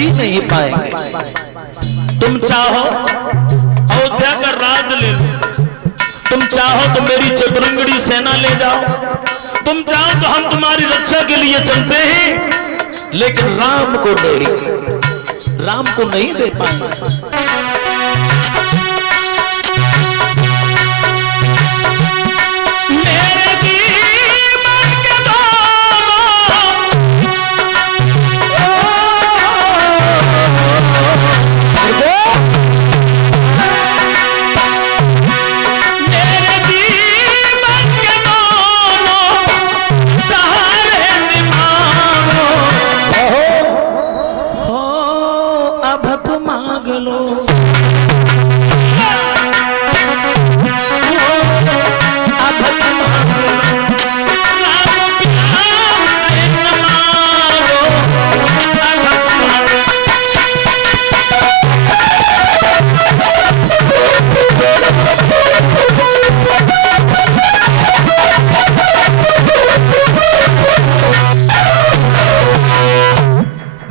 जी नहीं पाएंगे। तुम चाहो अयोध्या का राज ले लो, तुम चाहो तो मेरी चतुरंगड़ी सेना ले जाओ, तुम चाहो तो हम तुम्हारी रक्षा के लिए चलते हैं, लेकिन राम को नहीं दे पाएंगे।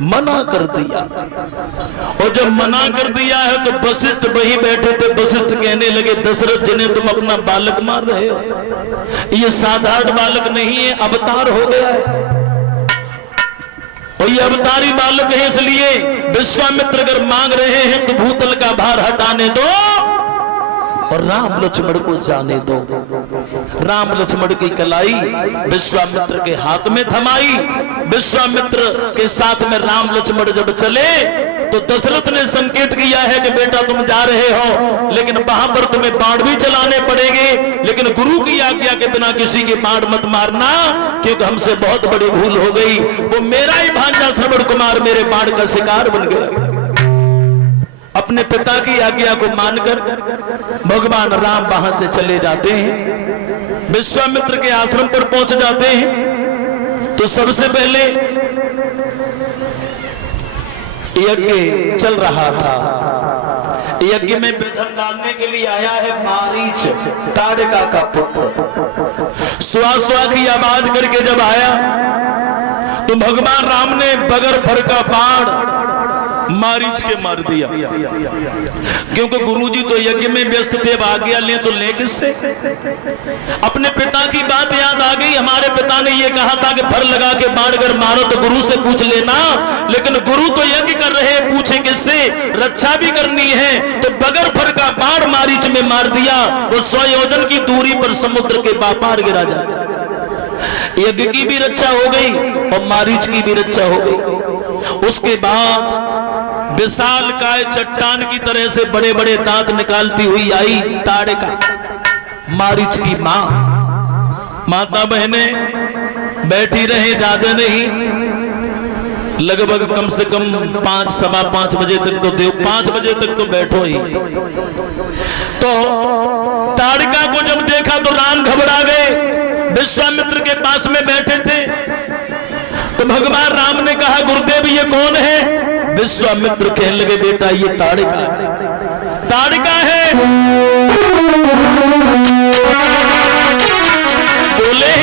मना कर दिया, और जब मना कर दिया है तो वशिष्ठ वही बैठे थे। वशिष्ठ कहने लगे, दशरथ जिन्हें तुम अपना बालक मार रहे हो, ये साधारण बालक नहीं है, अवतार हो गया है, और ये अवतारी बालक है, इसलिए विश्वामित्र अगर मांग रहे हैं तो भूतल का भार हटाने दो और राम लक्ष्मण को जाने दो। राम लक्ष्मण की कलाई विश्वामित्र के हाथ में थमाई। विश्वामित्र के साथ में राम लक्ष्मण जब चले तो दशरथ ने संकेत किया है कि बेटा तुम जा रहे हो, लेकिन वहां पर तुम्हें बाण भी चलाने पड़ेंगे, लेकिन गुरु की आज्ञा के बिना किसी के बाण मत मारना, क्योंकि हमसे बहुत बड़ी भूल हो गई। वो मेरा ही भांजा श्रवण कुमार मेरे बाण का शिकार बन गया। अपने पिता की आज्ञा को मानकर भगवान राम वहां से चले जाते हैं, विश्वामित्र के आश्रम पर पहुंच जाते हैं। तो सबसे पहले यज्ञ चल रहा था, यज्ञ में विघ्न डालने के लिए आया है मारीच, ताड़का का पुत्र। स्वा स्वा की आवाज करके जब आया तो भगवान राम ने बगर भर का बाण मारीच के मार दिया, क्योंकि गुरुजी तो यज्ञ में व्यस्त थे, अब आज्ञा लें तो लें किससे। अपने पिता की बात याद आ गई, हमारे पिता ने ये कहा था कि भर लगा के बाण कर मारो तो गुरु से पूछ लेना, लेकिन गुरु तो यज्ञ कर रहे हैं, पूछे किससे, रक्षा भी करनी है। तो बगर भर का बाण मारीच में मार दिया, वो 100 योजन की दूरी पर समुद्र के पार गिरा जाता। यज्ञ की भी रक्षा हो गई और मारीच की भी रक्षा हो गई। उसके बाद विशाल काय चट्टान की तरह से बड़े बड़े दांत निकालती हुई आई ताड़का, मारीच की मां। माता बहने बैठी रहे, ज्यादा नहीं, लगभग कम से कम 5 सवा 5 बजे तक तो 5 बजे तक तो बैठो ही। तो ताड़का को जब देखा तो राम घबरा गए, विश्वामित्र के पास में बैठे थे। तो भगवान राम ने कहा, गुरुदेव ये कौन है? विश्वामित्र कहने लगे, बेटा ये ताड़का है। बोले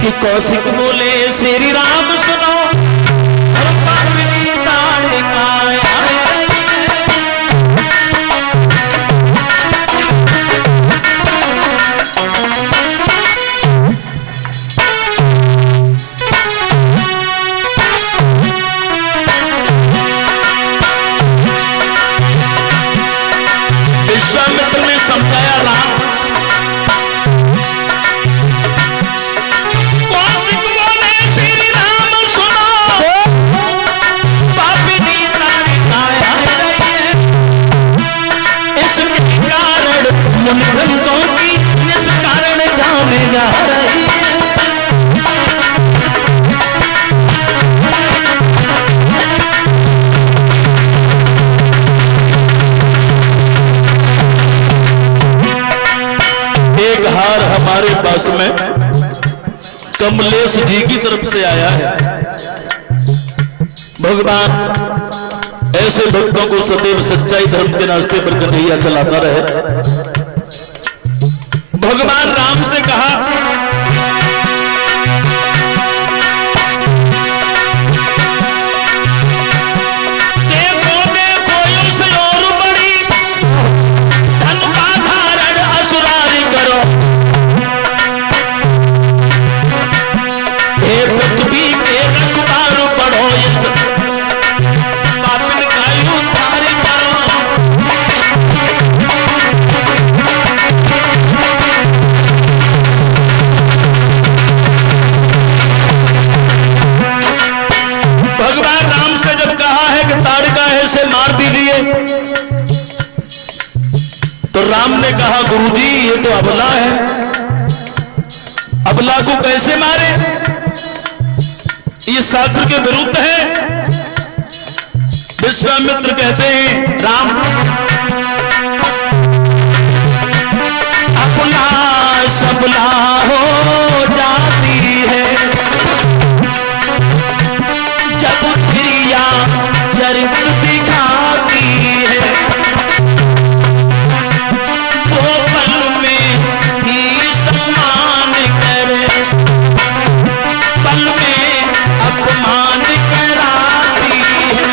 कि कौशिक बोले श्री राम सुनो, ताड़का विश्वामित्र ने समझाया, राम कौशिक बोले श्री राम सुनो, पापिनी ताड़का इसके कारण मुनिवृंदों की इस कारण जाने जा रही है। एक हार हमारे पास में कमलेश जी की तरफ से आया है। भगवान ऐसे भक्तों को सदैव सच्चाई धर्म के रास्ते पर कन्हैया चलाता रहे। भगवान राम से कहा, राम ने कहा गुरुजी ये तो अबला है, अबला को कैसे मारे, ये शास्त्र के विरुद्ध है। विश्वामित्र कहते हैं राम अपना सबला हो जाती है जब क्रिया चरित्र दिखाती है, वो पल में ही सम्मान करे, पल में अपमान कराती है।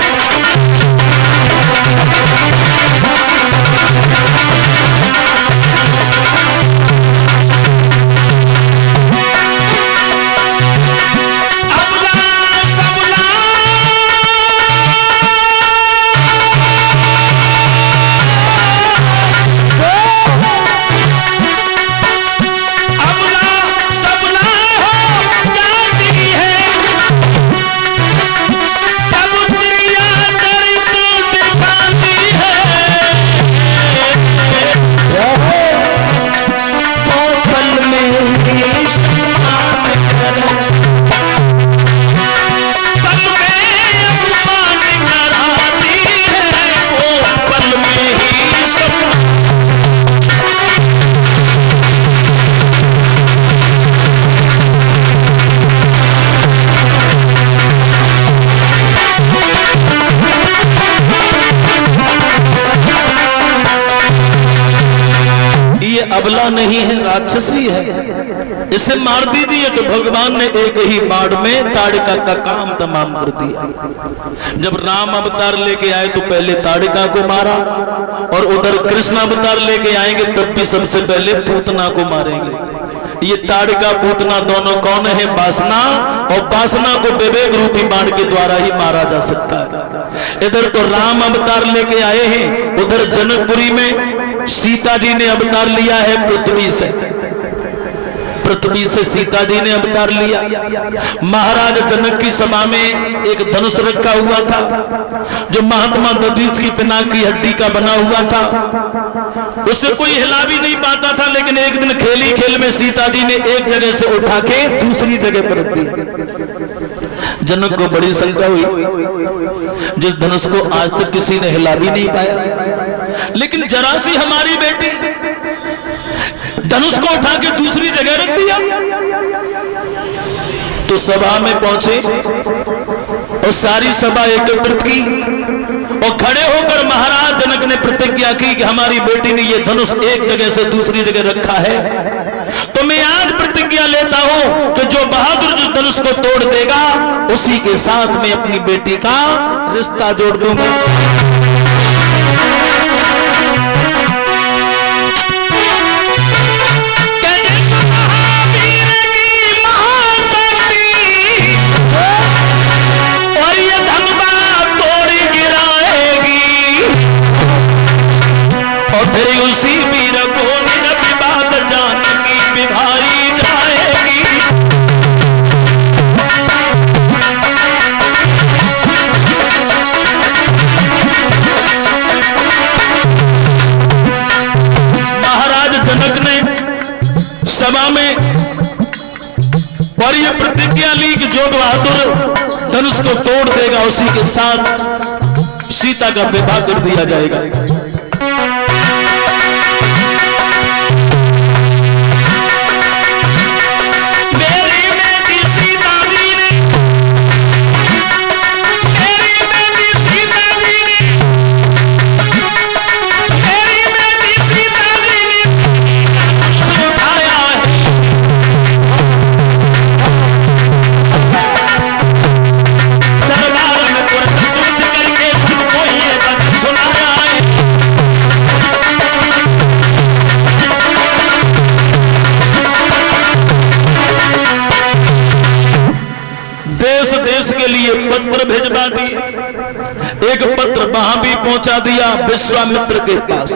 अबला नहीं है, राक्षसी है, इसे मार दीजिए। तो भगवान ने एक ही बाण में ताड़का का काम तमाम कर दिया। जब राम अवतार लेके आए तो पहले ताड़का को मारा, और उधर कृष्ण अवतार लेके आएंगे तब भी सबसे पहले पूतना को मारेंगे। ये ताड़का पूतना दोनों कौन है? वासना, और वासना को विवेक रूपी बाण के द्वारा ही मारा जा सकता है। इधर तो राम अवतार लेके आए हैं, उधर जनकपुरी में सीता जी ने अवतार लिया है पृथ्वी से, पृथ्वी से सीता जी ने अवतार लिया। महाराज जनक की सभा में एक धनुष रखा हुआ था जो महात्मा दधीच की पिनाक की हड्डी का बना हुआ था, उसे कोई हिला भी नहीं पाता था। लेकिन एक दिन खेली खेल में सीता जी ने एक जगह से उठा के दूसरी जगह पर रख दिया। जनक को बड़ी शंका हुई, जिस धनुष को आज तक किसी ने हिला भी नहीं पाया, लेकिन जरा सी हमारी बेटी धनुष को उठा के दूसरी जगह रख दिया। तो सभा में पहुंचे और सारी सभा एकत्रित की और खड़े होकर महाराज जनक ने प्रतिज्ञा की कि हमारी बेटी ने यह धनुष एक जगह से दूसरी जगह रखा है, तो मैं आज प्रतिज्ञा लेता हूं कि जो बहादुर जो धनुष को तोड़ देगा उसी के साथ मैं अपनी बेटी का रिश्ता जोड़ दूंगा। फिर उसी वीर को बात जानकी बिभारी जाएगी। महाराज जनक ने सभा में और ये प्रतिज्ञा ली कि जो बहादुर धनुष को तोड़ देगा उसी के साथ सीता का विवाह कर दिया जाएगा। पत्र भेजवा दिए, एक पत्र वहां भी पहुंचा दिया विश्वामित्र के पास।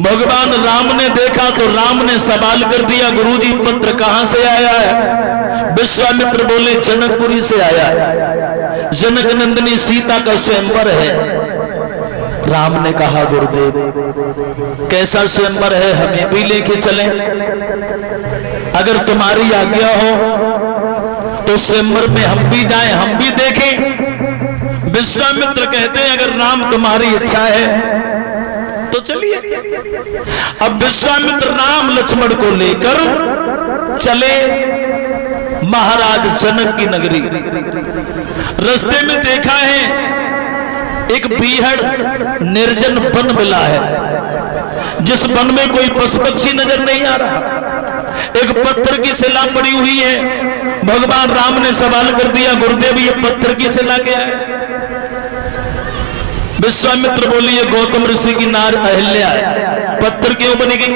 भगवान राम ने देखा तो राम ने सवाल कर दिया, गुरुजी पत्र कहां से आया है? विश्वामित्र बोले जनकपुरी से आया है, जनक नंदिनी सीता का स्वयंवर है। राम ने कहा गुरुदेव कैसा स्वयंवर है, हमें भी लेके चलें। अगर तुम्हारी आज्ञा हो तो स्वयंवर में हम भी जाएं, हम भी देखें। विश्वामित्र कहते हैं अगर राम तुम्हारी इच्छा है तो चलिए। अब विश्वामित्र राम लक्ष्मण को लेकर चले महाराज जनक की नगरी। रास्ते में देखा है एक बीहड़ निर्जन वन मिला है, जिस वन में कोई पशु पक्षी नजर नहीं आ रहा। एक पत्थर की शिला पड़ी हुई है। भगवान राम ने सवाल कर दिया गुरुदेव ये पत्थर की शिला क्या है? विश्वामित्र बोलिए गौतम ऋषि की नार अहिल्या है। पत्थर क्यों बनी गई?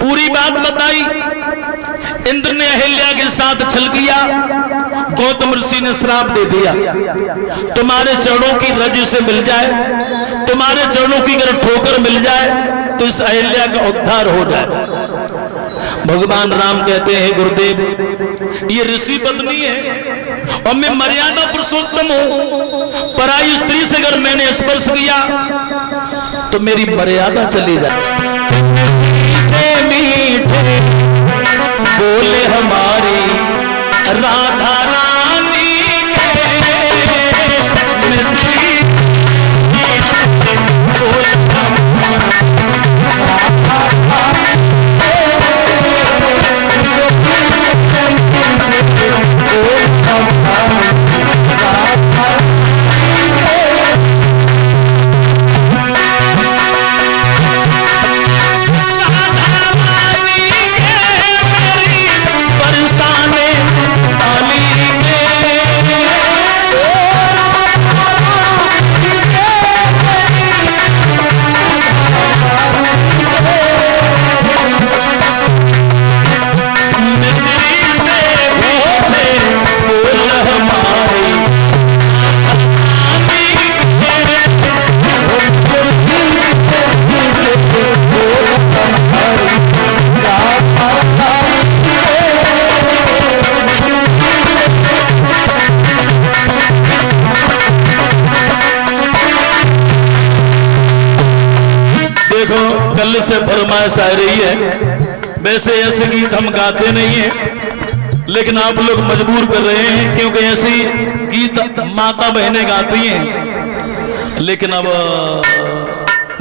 पूरी बात बताई। इंद्र ने अहिल्या के साथ छल किया। गौतम ऋषि ने श्राप दे दिया तुम्हारे चरणों की रज से मिल जाए, तुम्हारे चरणों की अगर ठोकर मिल जाए तो इस अहिल्या का उद्धार हो जाए। भगवान राम कहते हैं गुरुदेव ये ऋषि पत्नी है और मैं मर्यादा पुरुषोत्तम हूं। पराई स्त्री से अगर मैंने स्पर्श किया तो मेरी मर्यादा चली जाए। मीठे बोले हमारी राधा रानी से फरमाइश आ रही है। वैसे ऐसे गीत हम गाते नहीं हैं, लेकिन आप लोग मजबूर कर रहे हैं क्योंकि ऐसी गीत माता बहनें गाती हैं। लेकिन अब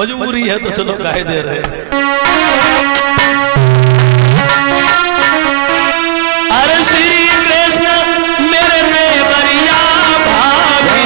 मजबूरी है तो चलो गाए दे रहे हैं। अरे श्री कृष्ण मेरे नेवरिया भाभी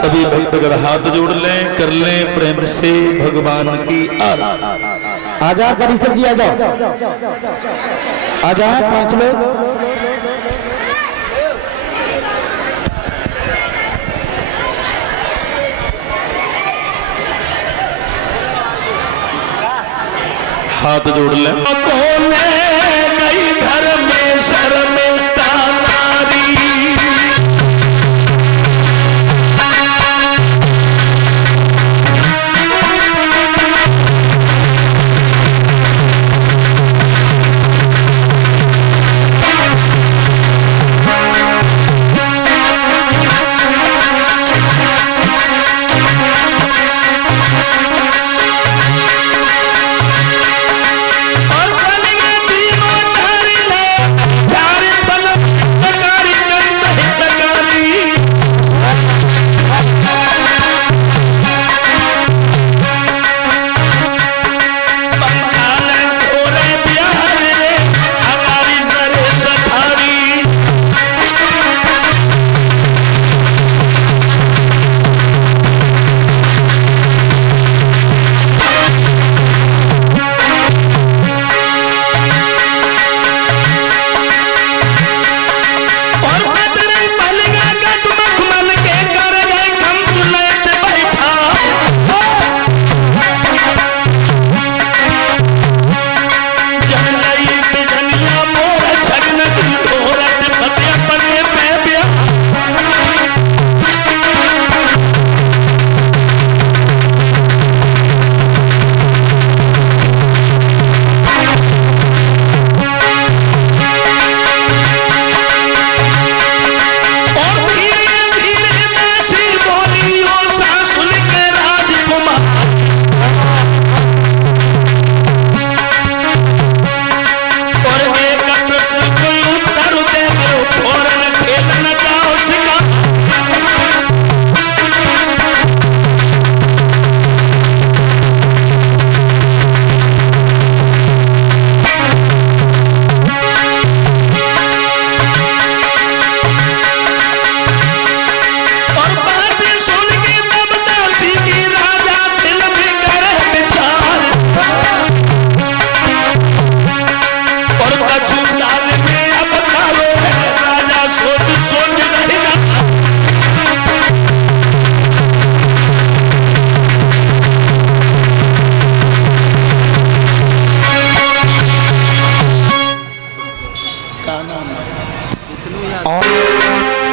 सभी भक्तगण हाथ जोड़ लें, कर लें प्रेम से भगवान की आरती। आ जाओ परिचय जी, आ जाओ, आ जाओ 5 लोग। हाथ जोड़ लें। कौन गई घर में शर्मिंदा नारी,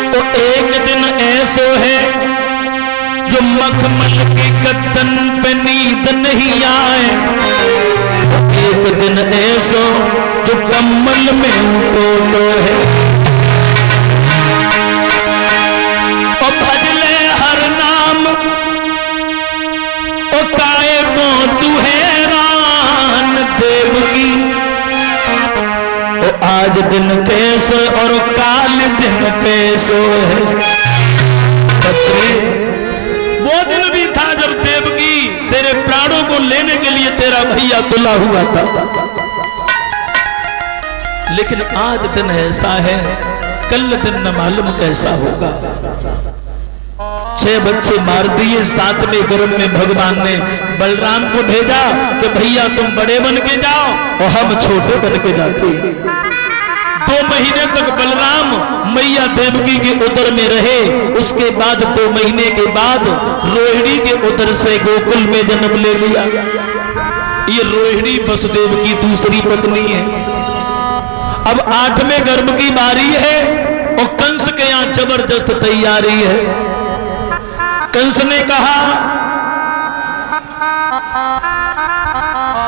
तो एक दिन ऐसो है जो मखमल के कत्तन पे नींद नहीं आए, एक दिन ऐसो जो कम्बल में उठो है, और भजले हर नाम ओ काए को तू हैरान देवगी, ओ आज दिन कैसो और काल दिन कैसो है। वो दिन भी था जब देवकी तेरे प्राणों को लेने के लिए तेरा भैया तुला हुआ था, लेकिन आज दिन ऐसा है, कल दिन न मालूम कैसा होगा। 6 बच्चे मार दिए, 7वें गर्भ में भगवान ने बलराम को भेजा कि भैया तुम बड़े बन के जाओ और हम छोटे बन के जाते हैं। 2 महीने तक बलराम मैया देवकी के उदर में रहे, उसके बाद 2 महीने के बाद रोहिणी के उदर से गोकुल में जन्म ले लिया। ये रोहिणी वसुदेव की दूसरी पत्नी है। अब 8वें गर्भ की बारी है और कंस के यहाँ जबरदस्त तैयारी है। कंस ने कहा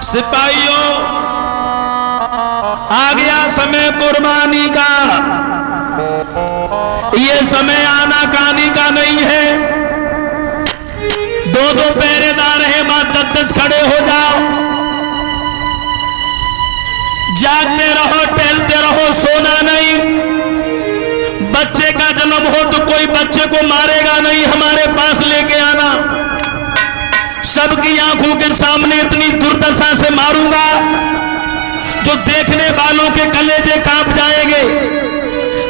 सिपाहियों आ गया समय कुर्बानी का, ये समय आना कानी का नहीं है। 2-2 पहरेदार हैं, बात 10-10 खड़े हो जाओ, जागते रहो, टहलते रहो, सोना नहीं। बच्चे का जन्म हो तो कोई बच्चे को मारेगा नहीं, हमारे पास लेके आना। सबकी आंखों के सामने इतनी दुर्दशा से मारूंगा जो देखने वालों के कलेजे कांप जाएंगे,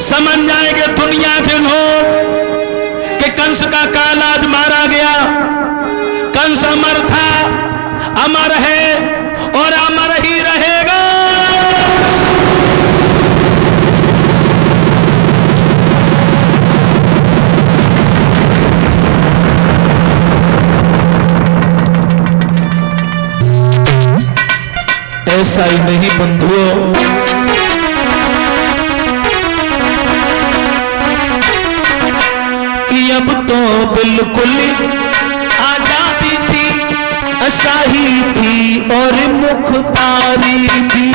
समझ जाएंगे दुनिया के लोग कि कंस का काल आज मारा गया। कंस अमर था, अमर है और अमर ही रहेगा। ऐसा ही नहीं बंधुओं, कि अब तो बिल्कुल आजादी थी, अशाही थी और मुख्तारी थी।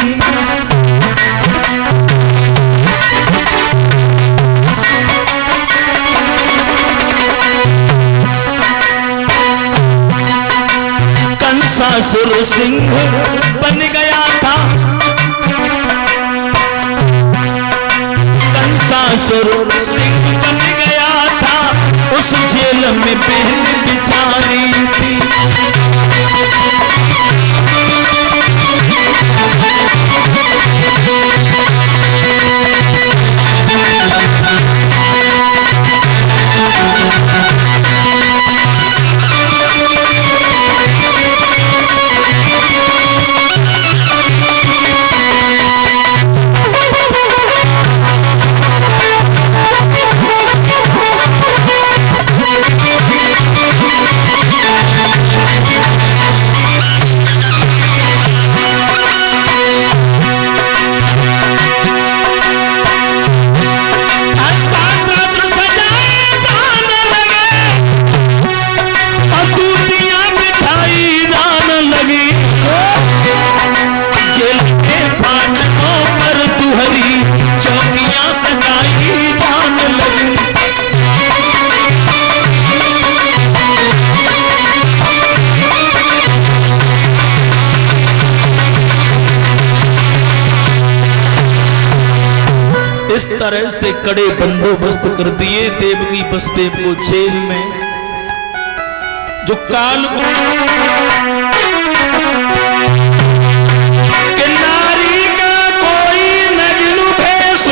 कंसासुर सिंह बन गया था, कंसासुर सिंह बन गया था, उस जेल में बहन बिचारी थी। इस तरह से कड़े बंदोबस्त कर दिए देवकी बसदेव को जेल में। जो काल को कि नारी का कोई नग्न भेष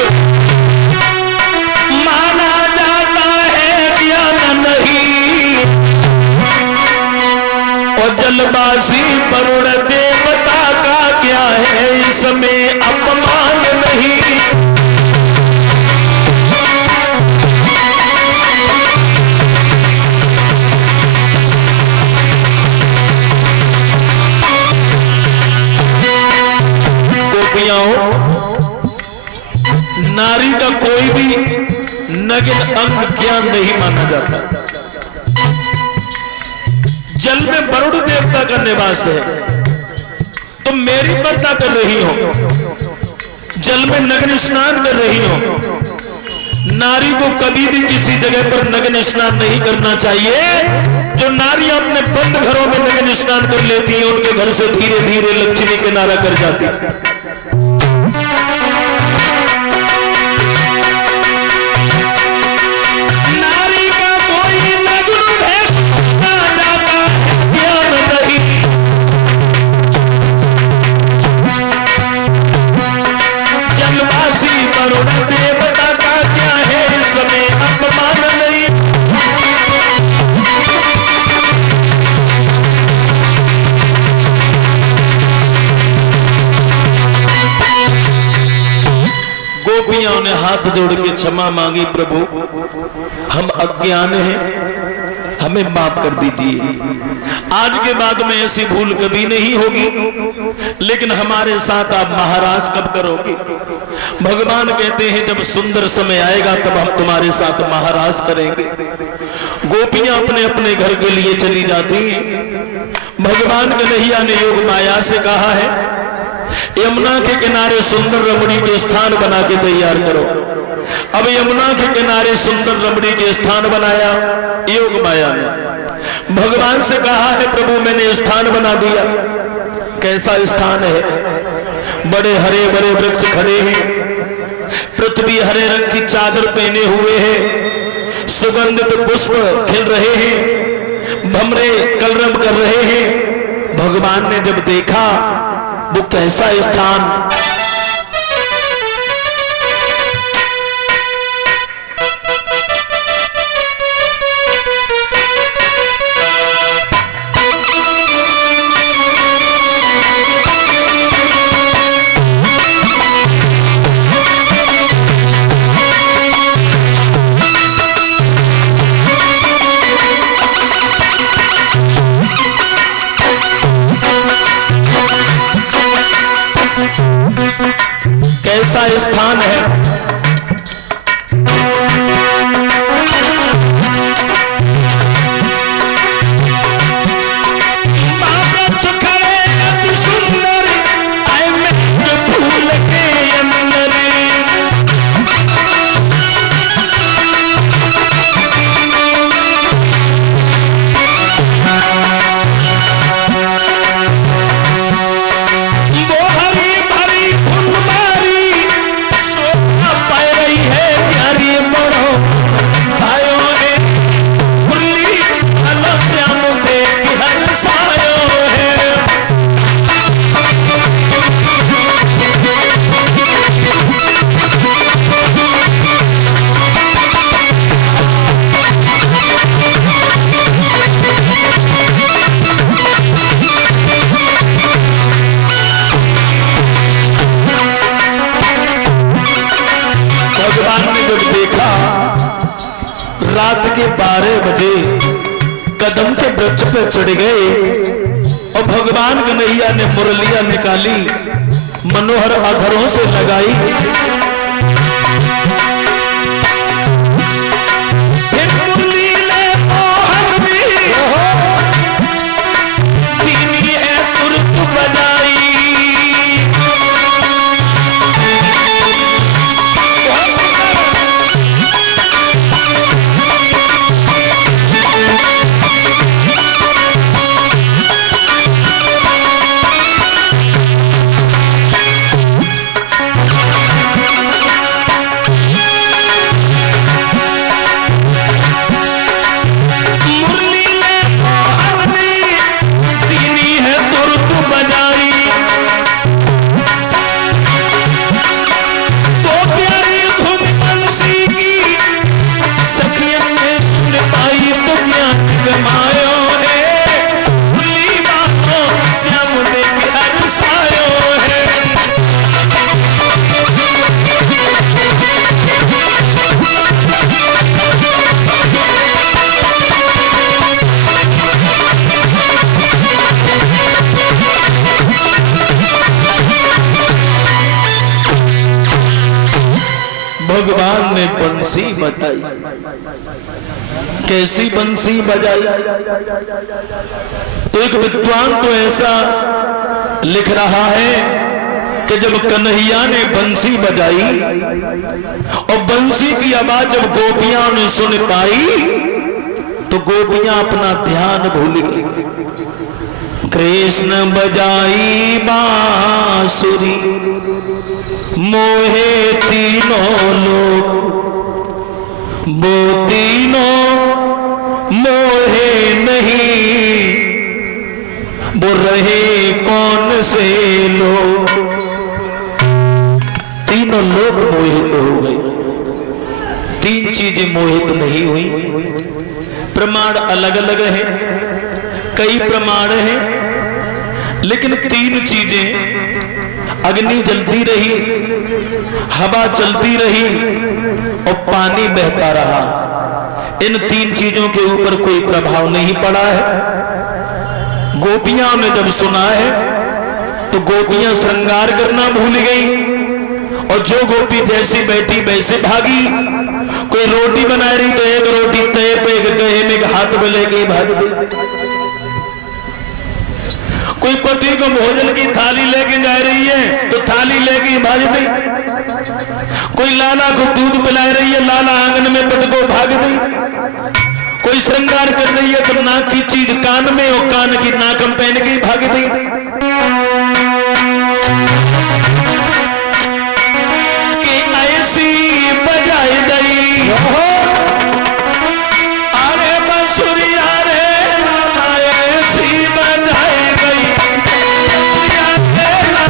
माना जाता है ज्ञान नहीं, और जलवासी वरुण देवता का क्या है इसमें अपमान नहीं। नारी का कोई भी नग्न अंग ज्ञान नहीं माना जाता। जल में वरुण देवता का निवास है, तुम मेरी पर्दा कर रही हो, जल में नग्न स्नान कर रही हो। नारी को कभी भी किसी जगह पर नग्न स्नान नहीं करना चाहिए। जो नारी अपने बंद घरों में नग्न स्नान कर लेती है, उनके घर से धीरे धीरे लक्ष्मी किनारा कर जाती है। गोपियों ने हाथ जोड़ के क्षमा मांगी, प्रभु हम अज्ञान हैं, हमें माफ कर दीजिए। आज के बाद में ऐसी भूल कभी नहीं होगी। लेकिन हमारे साथ आप महाराज कब करोगे? भगवान कहते हैं जब सुंदर समय आएगा तब हम तुम्हारे साथ महाराज करेंगे। गोपियां अपने अपने घर के लिए चली जाती हैं। भगवान कन्हैया ने योग माया से कहा है यमुना के किनारे सुंदर रमणी के स्थान बना के तैयार करो। अब यमुना के किनारे सुंदर रमणी के स्थान बनाया योग माया ने। भगवान से कहा है प्रभु मैंने स्थान बना दिया। कैसा स्थान है? बड़े हरे भरे वृक्ष खड़े हैं, पृथ्वी हरे रंग की चादर पहने हुए है, सुगंधित पुष्प खिल रहे हैं, भमरे कलरव कर रहे हैं। भगवान ने जब देखा वो कैसा स्थान, स्थान है। रात के 12 बजे कदम के वृक्ष पे चढ़ गए और भगवान कन्हैया ने मुरलियां निकाली, मनोहर अधरों से लगाई। फिर मुरली ने मोहन भी दीनी है तुरत बजाई। भगवान ने बंसी बजाई। कैसी बंसी बजाई? तो एक विद्वान तो ऐसा लिख रहा है कि जब कन्हैया ने बंसी बजाई और बंसी की आवाज जब गोपियां ने सुन पाई तो गोपियां अपना ध्यान भूल गई। कृष्ण बजाई बांसुरी मोहे तीनों लोग, वो तीनों मोहे नहीं, वो रहे कौन से लोग। तीनों लोग मोहित हो गए। तीन चीजें मोहित नहीं हुई। प्रमाण अलग अलग हैं, कई प्रमाण हैं, लेकिन तीन चीजें, अग्नि जलती रही, हवा चलती रही और पानी बहता रहा, इन तीन चीजों के ऊपर कोई प्रभाव नहीं पड़ा है। गोपियां ने जब सुना है तो गोपियां श्रृंगार करना भूल गई और जो गोपी जैसी बैठी वैसे भागी। कोई रोटी बना रही तो एक रोटी तय पे गए में हाथ में लेके भाग गई। कोई पति को भोजन की थाली लेके जा रही है तो थाली लेके भाग गई। कोई लाला को दूध पिला रही है, लाला आंगन में पटको भाग गई। कोई श्रृंगार कर रही है तो नाक की चीज कान में और कान की नाक में पहन के भाग गई। कि ऐसी बजाई गई अरे बंसुरिया रे ऐसी बजाई गई, ऐसी बजाई गई।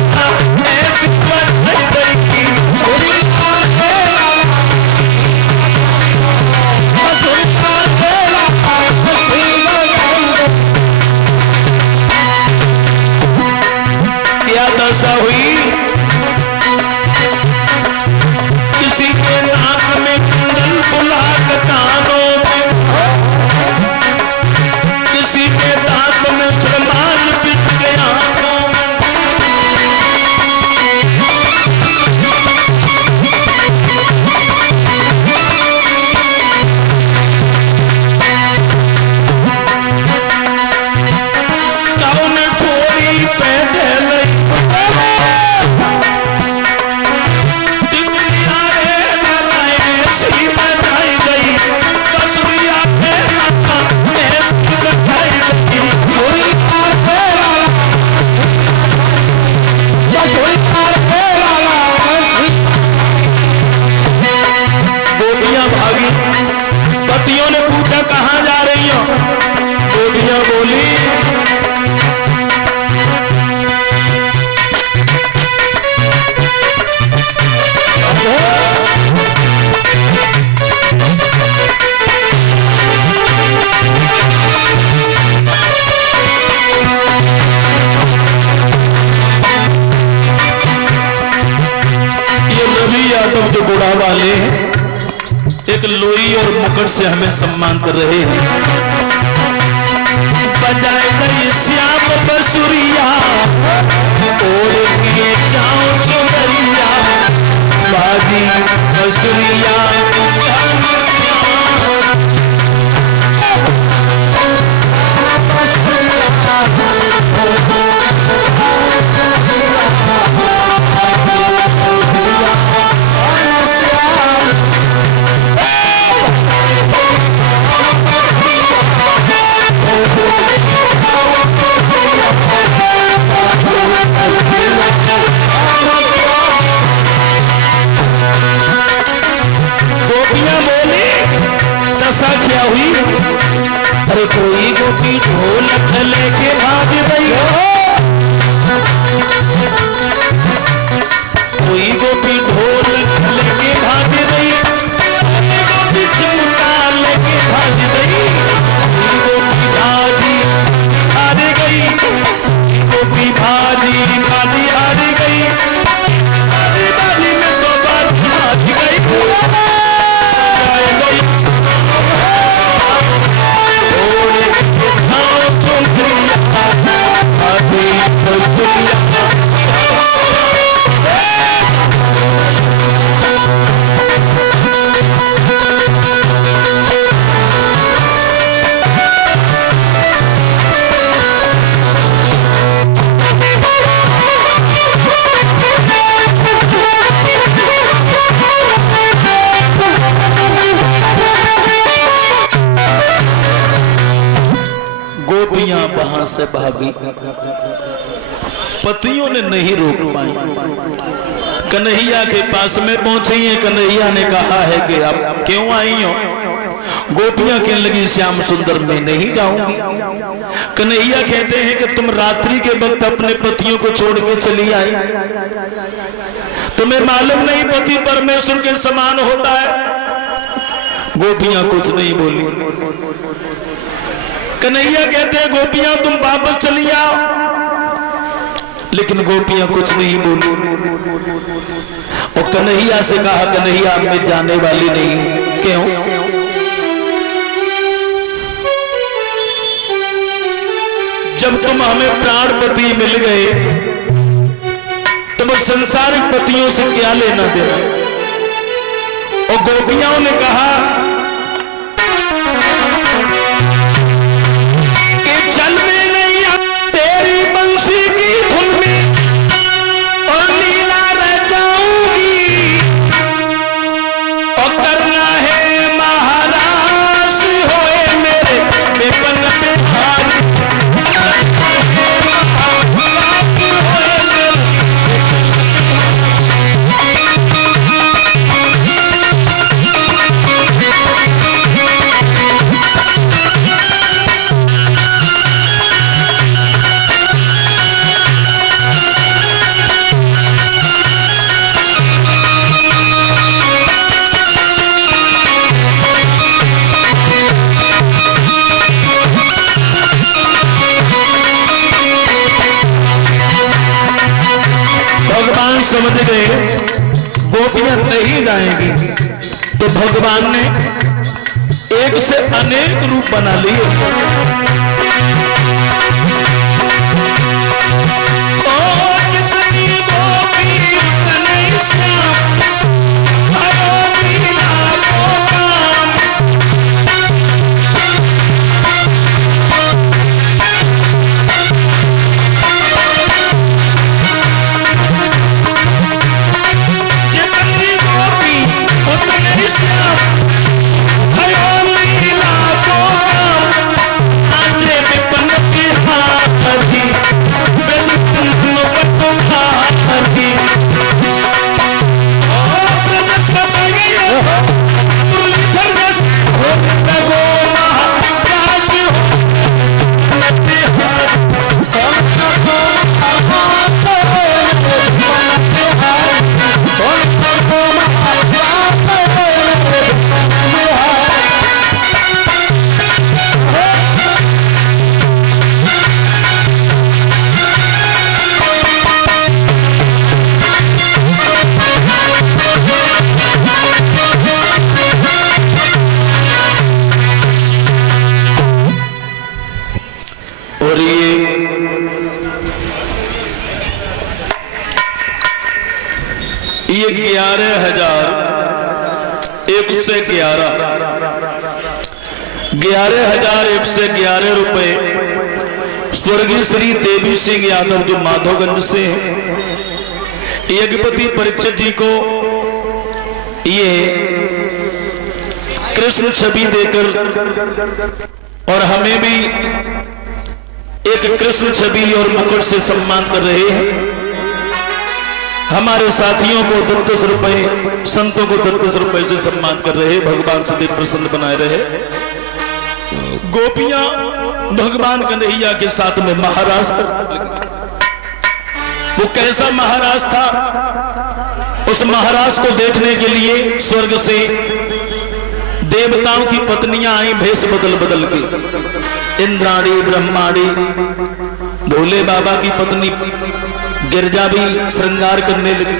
क्या दशा हुई? किसी के नाक में कुंडल बुलाक कानों में, किसी के दांत में सलमान बिछ गया आंखों में। मथुरा वाले एक लोई और मुकुट से हमें सम्मान कर रहे हैं। बजाए गई श्याम बसुरिया ओढ़ के जाओ चुनरिया बाजी बसुरिया क्या हुई? अरे कोई गोपी ढोलक लेके भाग गई हो, कोई गोपी ढोलक लेके भाग गई, कोई गोपी चमका लेके भाग गई, कोई गोपी भाजी हार गई, गोपी भाजी भाजी हार गई, भाजी भाजी में तो बात भाग गई। गोपियां वहां से भागी, पतियों ने नहीं रोक पाई, कन्हैया के पास में पहुंची है। कन्हैया ने कहा है कि आप क्यों आई हो? गोपियां कहने लगी श्याम सुंदर मैं नहीं जाऊंगी। कन्हैया कहते हैं कि तुम रात्रि के वक्त अपने पतियों को छोड़ के चली आई, तुम्हें मालूम नहीं पति परमेश्वर के समान होता है। गोपियां कुछ नहीं बोली। कन्हैया कहते हैं गोपियां तुम वापस चली आओ, लेकिन गोपियां कुछ नहीं बोली। और कन्हैया से कहा कन्हैया मैं जाने वाली नहीं। क्यों? जब तुम हमें प्राणपति मिल गए तो संसारिक पतियों से क्या लेना देना। और गोपियां ने कहा समझ गए गोपियां नहीं जाएंगी, तो भगवान ने एक से अनेक रूप बना लिए। और ये 11,111 रुपए स्वर्गीय श्री देवी सिंह यादव जो माधोगंज से हैं, यज्ञपति परीक्षित जी को ये कृष्ण छवि देकर और हमें भी एक कृष्ण छवि और मुकुट से सम्मान कर रहे हैं। हमारे साथियों को 10 रुपए, संतों को 10 रुपए से सम्मान कर रहे हैं। भगवान सदैव प्रसन्न बनाए रहे। गोपियां भगवान कन्हैया के साथ में महाराज कर, वो कैसा महाराज था, उस महाराज को देखने के लिए स्वर्ग से देवताओं की पत्नियां आई भेष बदल बदल के। इंद्राणी, ब्रह्माणी, भोले बाबा की पत्नी गिरजा भी श्रृंगार करने लगी।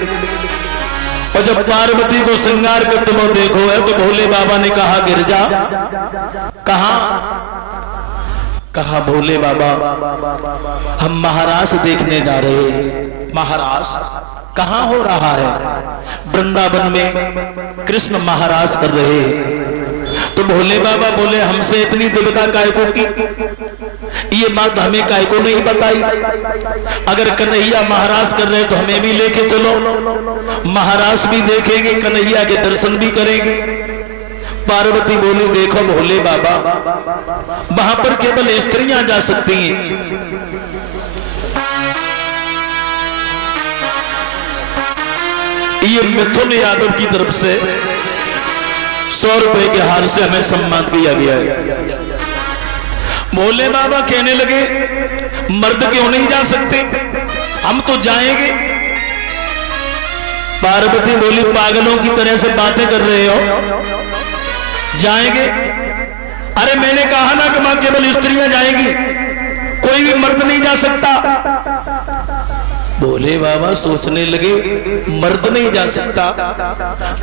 और जब पार्वती को श्रृंगार करते हुए देखो है तो भोले बाबा ने कहा, गिरजा कहा भोले बाबा हम महाराज देखने जा रहे हैं। महाराज कहाँ हो रहा है? वृंदावन में कृष्ण महाराज कर रहे हैं। तो भोले बाबा बोले, हमसे इतनी दुविधा कायको की, ये बात हमें कायको नहीं बताई। अगर कन्हैया महाराज कर रहे तो हमें भी लेके चलो, महाराज भी देखेंगे, कन्हैया के दर्शन भी करेंगे। पार्वती बोली, देखो भोले बाबा वहां पर केवल स्त्रियां जा सकती हैं। ये मिथुन यादव की तरफ से 100 रुपए के हार से हमें सम्मान किया गया है। भोले बाबा कहने लगे, मर्द क्यों नहीं जा सकते, हम तो जाएंगे। पार्वती बोली, पागलों की तरह से बातें कर रहे हो, जाएंगे? अरे मैंने कहा ना कि मां केवल स्त्रियां जाएंगी, कोई भी मर्द नहीं जा सकता। भोले बाबा सोचने लगे, मर्द नहीं जा सकता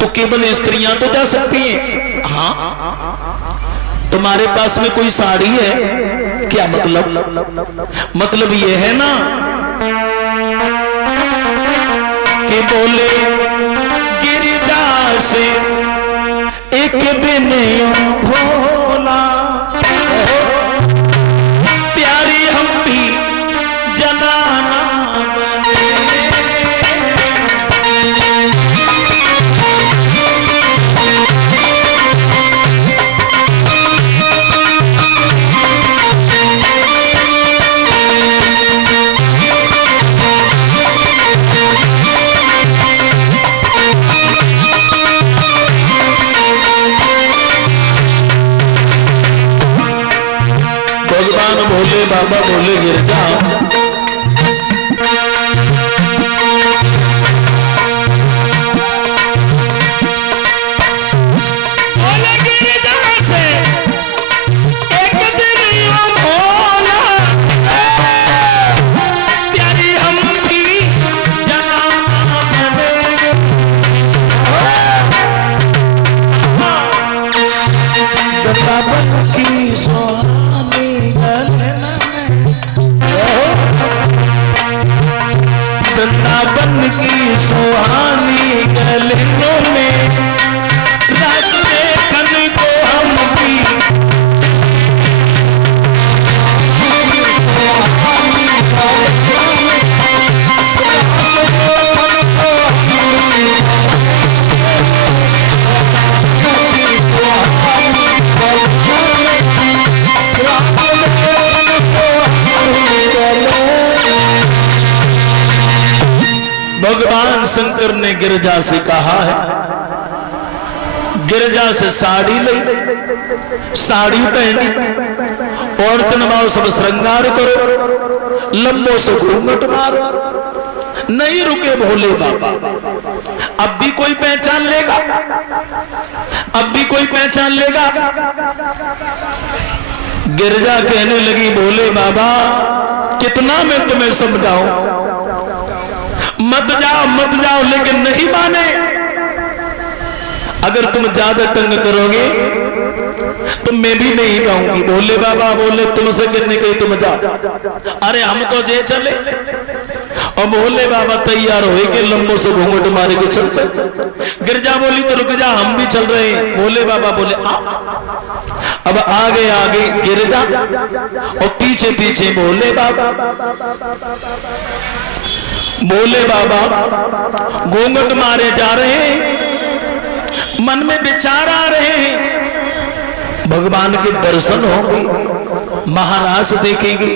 तो केवल स्त्रियां तो जा सकती हैं। हाँ, तुम्हारे पास में कोई साड़ी है क्या? मतलब ये है ना कि बोले गिरिजा से एक दिन भोला प्यारी हम भी जनाना भोले बाबा बोले, गिरजा बोले गिरजा से एक दिन भोला प्यारी हम भी जनाना बनेंगे। वृंदावन की वृंदावन की सुहानी गलियों में रात देखन को हम भी भगवान शंकर ने गिरजा से कहा है, गिरजा से साड़ी ली, साड़ी पहनी और तनवाओ सब श्रृंगार करो, लंबो से घूंघट मारो। नहीं रुके भोले बाबा, अब भी कोई पहचान लेगा, अब भी कोई पहचान लेगा। गिरजा कहने लगी, भोले बाबा कितना मैं तुम्हें समझाऊं, मत जाओ, लेकिन नहीं माने। अगर तुम ज्यादा तंग करोगे तो मैं भी नहीं गाऊंगी। भोले बाबा बोले तुमसे गिरने गई तुम जा, अरे हम तो जे चले। और भोले बाबा तैयार हुए कि लंबो से घूंघट मारे के चल पे। गिरजा बोली तो रुक जा हम भी चल रहे हैं। भोले बाबा बोले आ। अब आगे आगे गिरजा और पीछे पीछे भोले बाबा। भोले बाबा घूंघट मारे जा रहे हैं, मन में विचार आ रहे हैं भगवान के दर्शन होंगे, महाराज देखेंगे।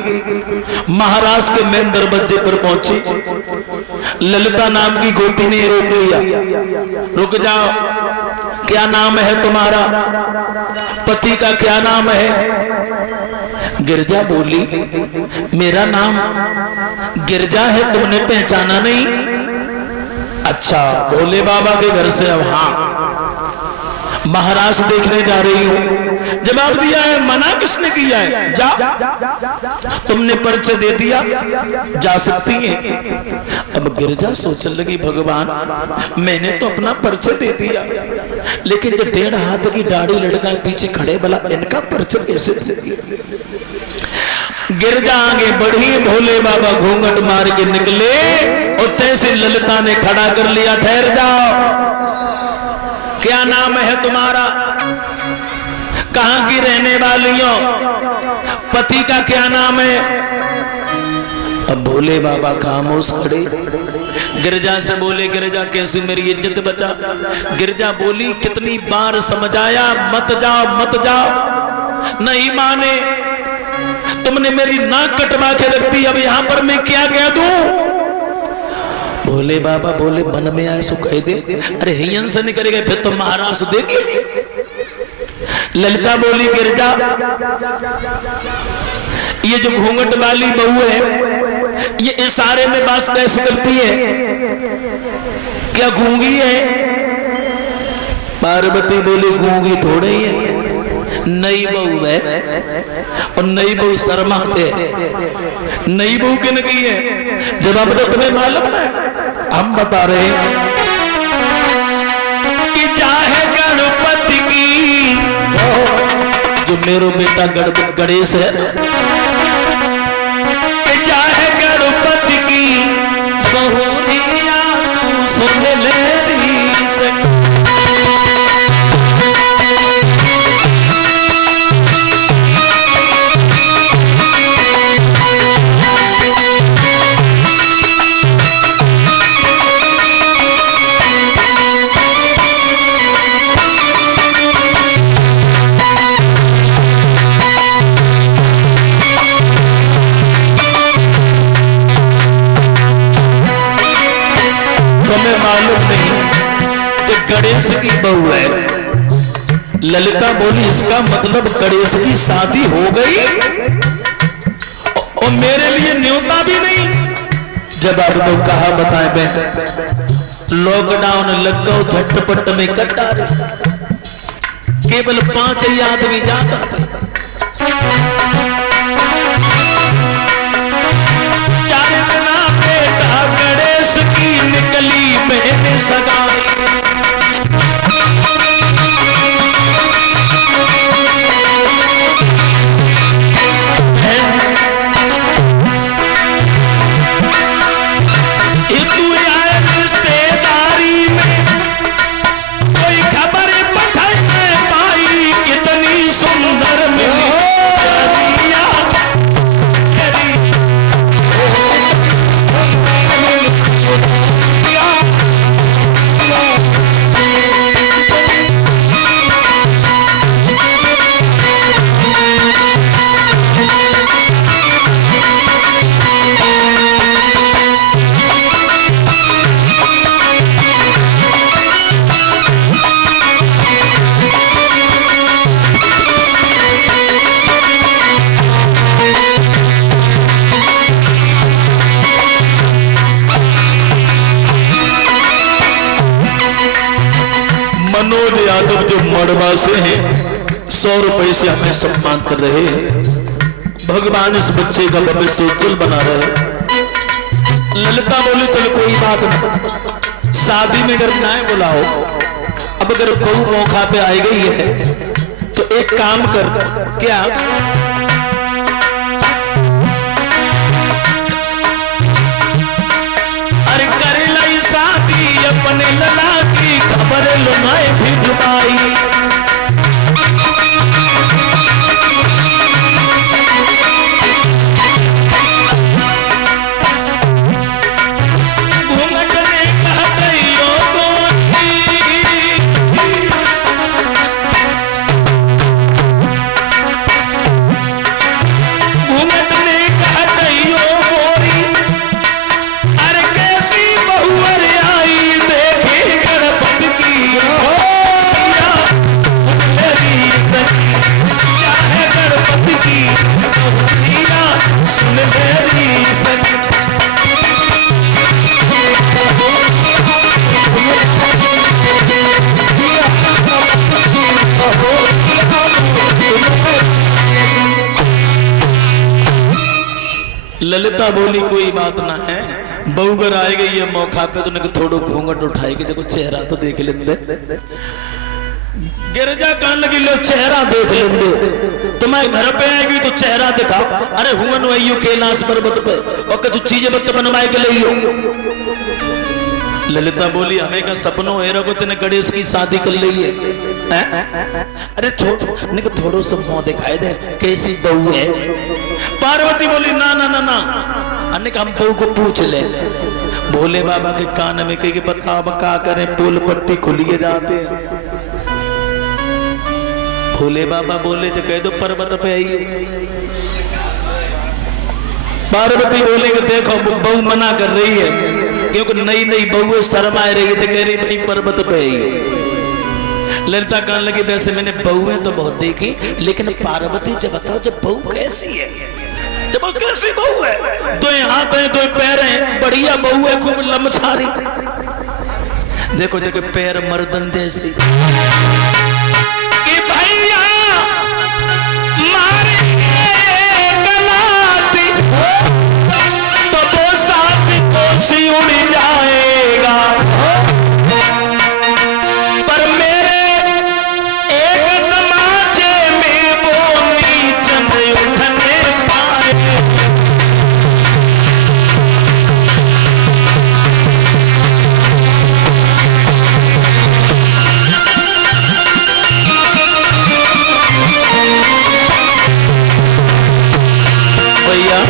महाराज के मेन दरवाजे पर पहुंचे, ललिता नाम की गोपी ने रोक लिया। रुक जाओ, क्या नाम है तुम्हारा, पति का क्या नाम है। गिरजा बोली मेरा नाम गिरजा है, तुमने पहचाना नहीं। अच्छा, भोले बाबा के घर से अब हाँ महाराज देखने जा रही हूं। जवाब दिया है, मना किसने किया है, जा। तुमने परिचय दे दिया, जा सकती हैं। अब गिरजा सोचने लगी भगवान मैंने तो अपना परिचय दे दिया, लेकिन जो 1.5 हाथ की दाढ़ी लड़का पीछे खड़े, भला इनका परिचय कैसे दूंगी। गिरजा आगे बढ़ी, भोले बाबा घूंघट मार के निकले और तैसे ललिता ने खड़ा कर लिया। ठहर जाओ, क्या नाम है तुम्हारा, कहां की रहने वाली हो, पति का क्या नाम है। अब भोले बाबा खामोश खड़े। गिरजा से बोले गिरजा कैसी मेरी इज्जत बचा। गिरजा बोली कितनी बार समझाया मत जाओ मत जाओ, नहीं माने। तुमने मेरी नाक कटवा के रख दी, अब यहां पर मैं क्या कह दूं। भोले बाबा बोले मन में आए सो कह दे। अरे हियन से नहीं करेगा फिर तो महाराज देगी नहीं। ललिता बोली गिरजा ये जो घूंघट वाली बहू है ये इशारे में बात कैसे करती है, क्या गूंगी है। पार्वती बोली गूंगी थोड़े ही है, नई बहू है और नई बहू शर्माते है। नई बहू किन की है, जवाब तो तुम्हें मालूम है, हम बता रहे हैं कि चाहे गणपति की, जो मेरो बेटा गणेश है, कि चाहे गणपति की बहुरिया तू सुन ले री से। मालूम नहीं कि गणेश की बहू है। ललिता बोली इसका मतलब गणेश की शादी हो गई और मेरे लिए न्योता भी नहीं। जब आप लोग कहा बताए बहन, लॉकडाउन लग गो झटपट में कट डाले, केवल 5 ही आदमी जाता था। 4 दिना बेटा गणेश की निकली बहन सगाई। मनोज यादव जो मड़वा से हैं 100 रुपए से हमें सम्मान कर रहे हैं। भगवान इस बच्चे का भविष्य उज्जवल बना रहे हैं। ललिता बोली चल कोई बात नहीं, शादी में अगर ना बुलाओ, अब अगर बहू मौका पे आई गई है तो एक काम कर, क्या अरे करे लाई शादी अपने लला की खबर लो मैं भी जुबाई। ललिता बोली कोई बात ना है, बहू घर आए गई ये मौका पे, तो थोड़ो घूंघट उठाएगी, देखो चेहरा तो देख लेंदे। गिरजा कहने लगी लो चेहरा देख लेंदे, तुम्हारे घर पे आएगी तो चेहरा दिखाओ। अरे हुन वही कैलाश पर्वत पे और कुछ चीजें बत बनवाए के लिए। ललिता बोली हमें का सपनों है रखो तेने गणेश की शादी कर ली है? अरे छोड़ थोड़ो सा मुंह दिखाई दे कैसी बहू है। पार्वती बोली ना ना ना ना, अन्य हम बहू को पूछ ले। भोले बाबा के कान में कही बता अब क्या करें, पुल पट्टी खुलिए जाते हैं। भोले बाबा बोले तो कह दो पर्वत पे आइए। पार्वती बोले कि देखो बहू मना कर रही है, क्योंकि नई नई बहू शर्मा रही है, तो कह रही भाई पर्वत पे आइए। ललिता कहने लगी वैसे मैंने बहुएं तो बहुत देखी, लेकिन पार्वती जब बताओ जब बहू कैसी है, जब कैसी बहू है, दो हाथ है दो पैर हैं, बढ़िया बहू है खूब लमछारी, देखो जगह पैर मर्दन जैसी। कि भैया मारे गलाती तो वो साथ को सी उड़ जाएगा, पर मेरे एक तमाचे में वो नीचन उठने पाए। भैया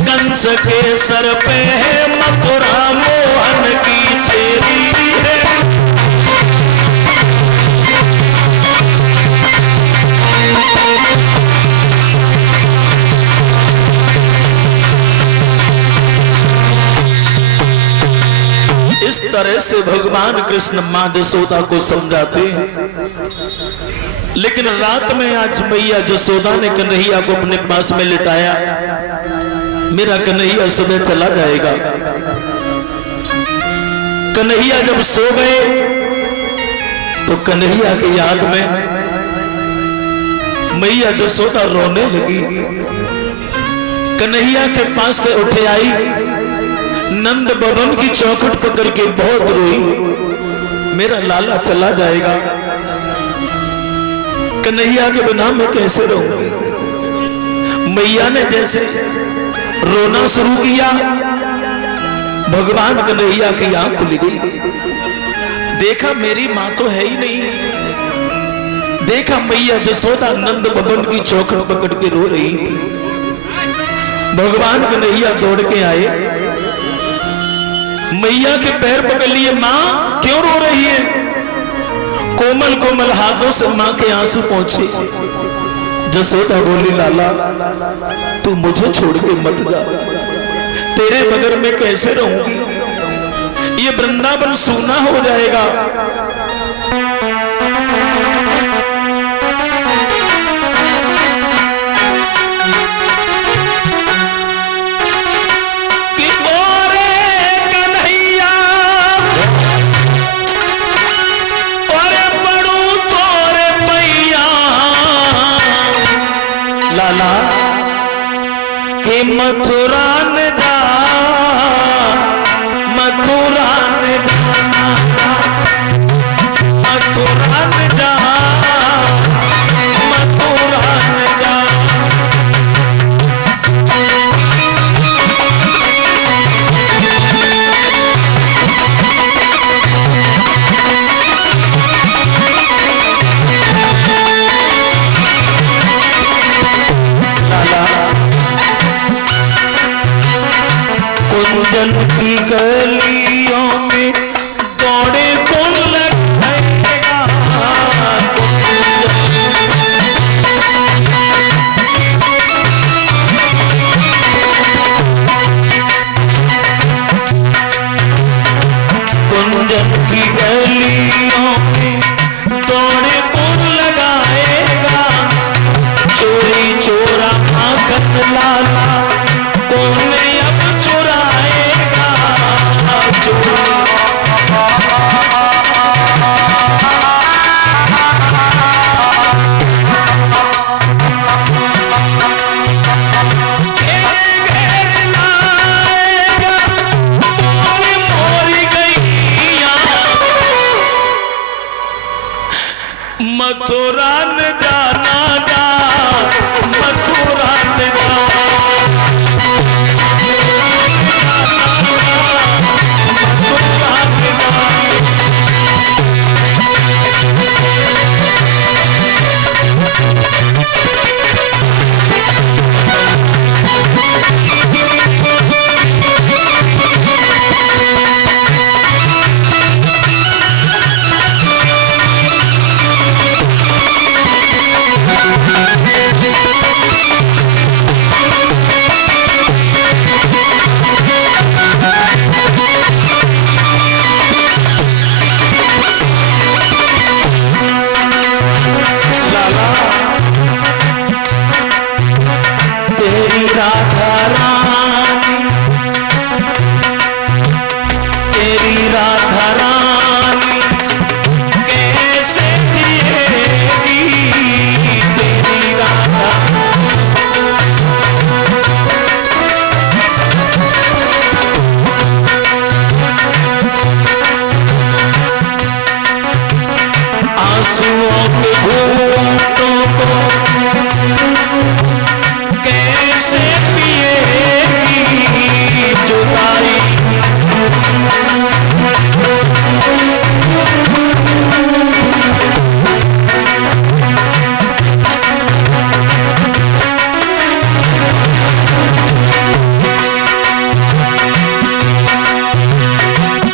कंस के सर पे है मथुरा मोहन की चेरी है। इस तरह से भगवान कृष्ण मां यशोदा को समझाते हैं। लेकिन रात में आज मैया यशोदा ने कन्हैया को अपने पास में लिटाया, मेरा कन्हैया सुबह चला जाएगा। कन्हैया जब सो गए तो कन्हैया की याद में मैया यशोदा रोने लगी। कन्हैया के पास से उठे आई, नंद भवन की चौखट पकड़ के बहुत रोई, मेरा लाला चला जाएगा, कन्हैया के बिना मैं कैसे रहूंगी। मैया ने जैसे रोना शुरू किया, भगवान कन्हैया की आंख खुल गई। देखा मेरी मां तो है ही नहीं। देखा मैया यशोदा नंद भवन की चौखट पकड़ के रो रही थी। भगवान कन्हैया दौड़ के आए, मैया के पैर पकड़ लिए। मां क्यों रो रही है? कोमल कोमल हाथों से मां के आंसू पहुंचे। यशोदा बोली लाला तू मुझे छोड़ के मत जा, तेरे बगैर मैं कैसे रहूंगी, ये वृंदावन सूना हो जाएगा। कि मोरे कन्हैया मथुरा न जा, मथुरा न जा, मथुरा न जा, मथुरा न जा। कुंदन की गलियों में दौड़े कौन लगाएगा, कुंदन की गलियों में दौड़े कौन लगाएगा, चोरी चोरा आंखन लाला कौन अब चुराएगा, मथुरा न जाना जा, मथुरा न जा, तेरी राधा रानी, तेरी राधा रानी कैसे जिएगी, तेरी राधा आंसुओं के घूंटों को कैसे पिएगी जुदाई,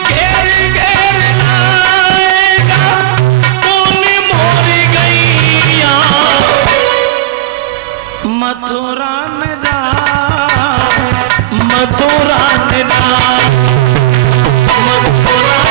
घेर घेर लाएगा कौन मोरी गैया, मथुरा न जा, मथुरा न जा, मथुरा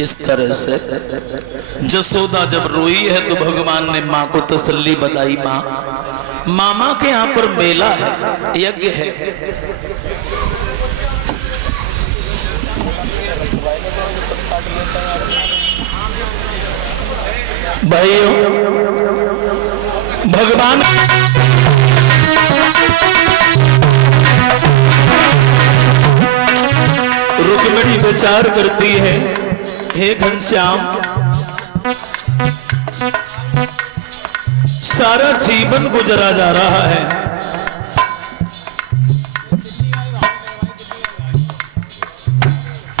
इस तरह से जसोदा जब रोई है तो भगवान ने माँ को तसल्ली बताई, माँ मामा के यहाँ पर मेला है, यज्ञ है, भाइयों भगवान रुक्मिणी विचार करती है, हे घनश्याम सारा जीवन गुजरा जा रहा है,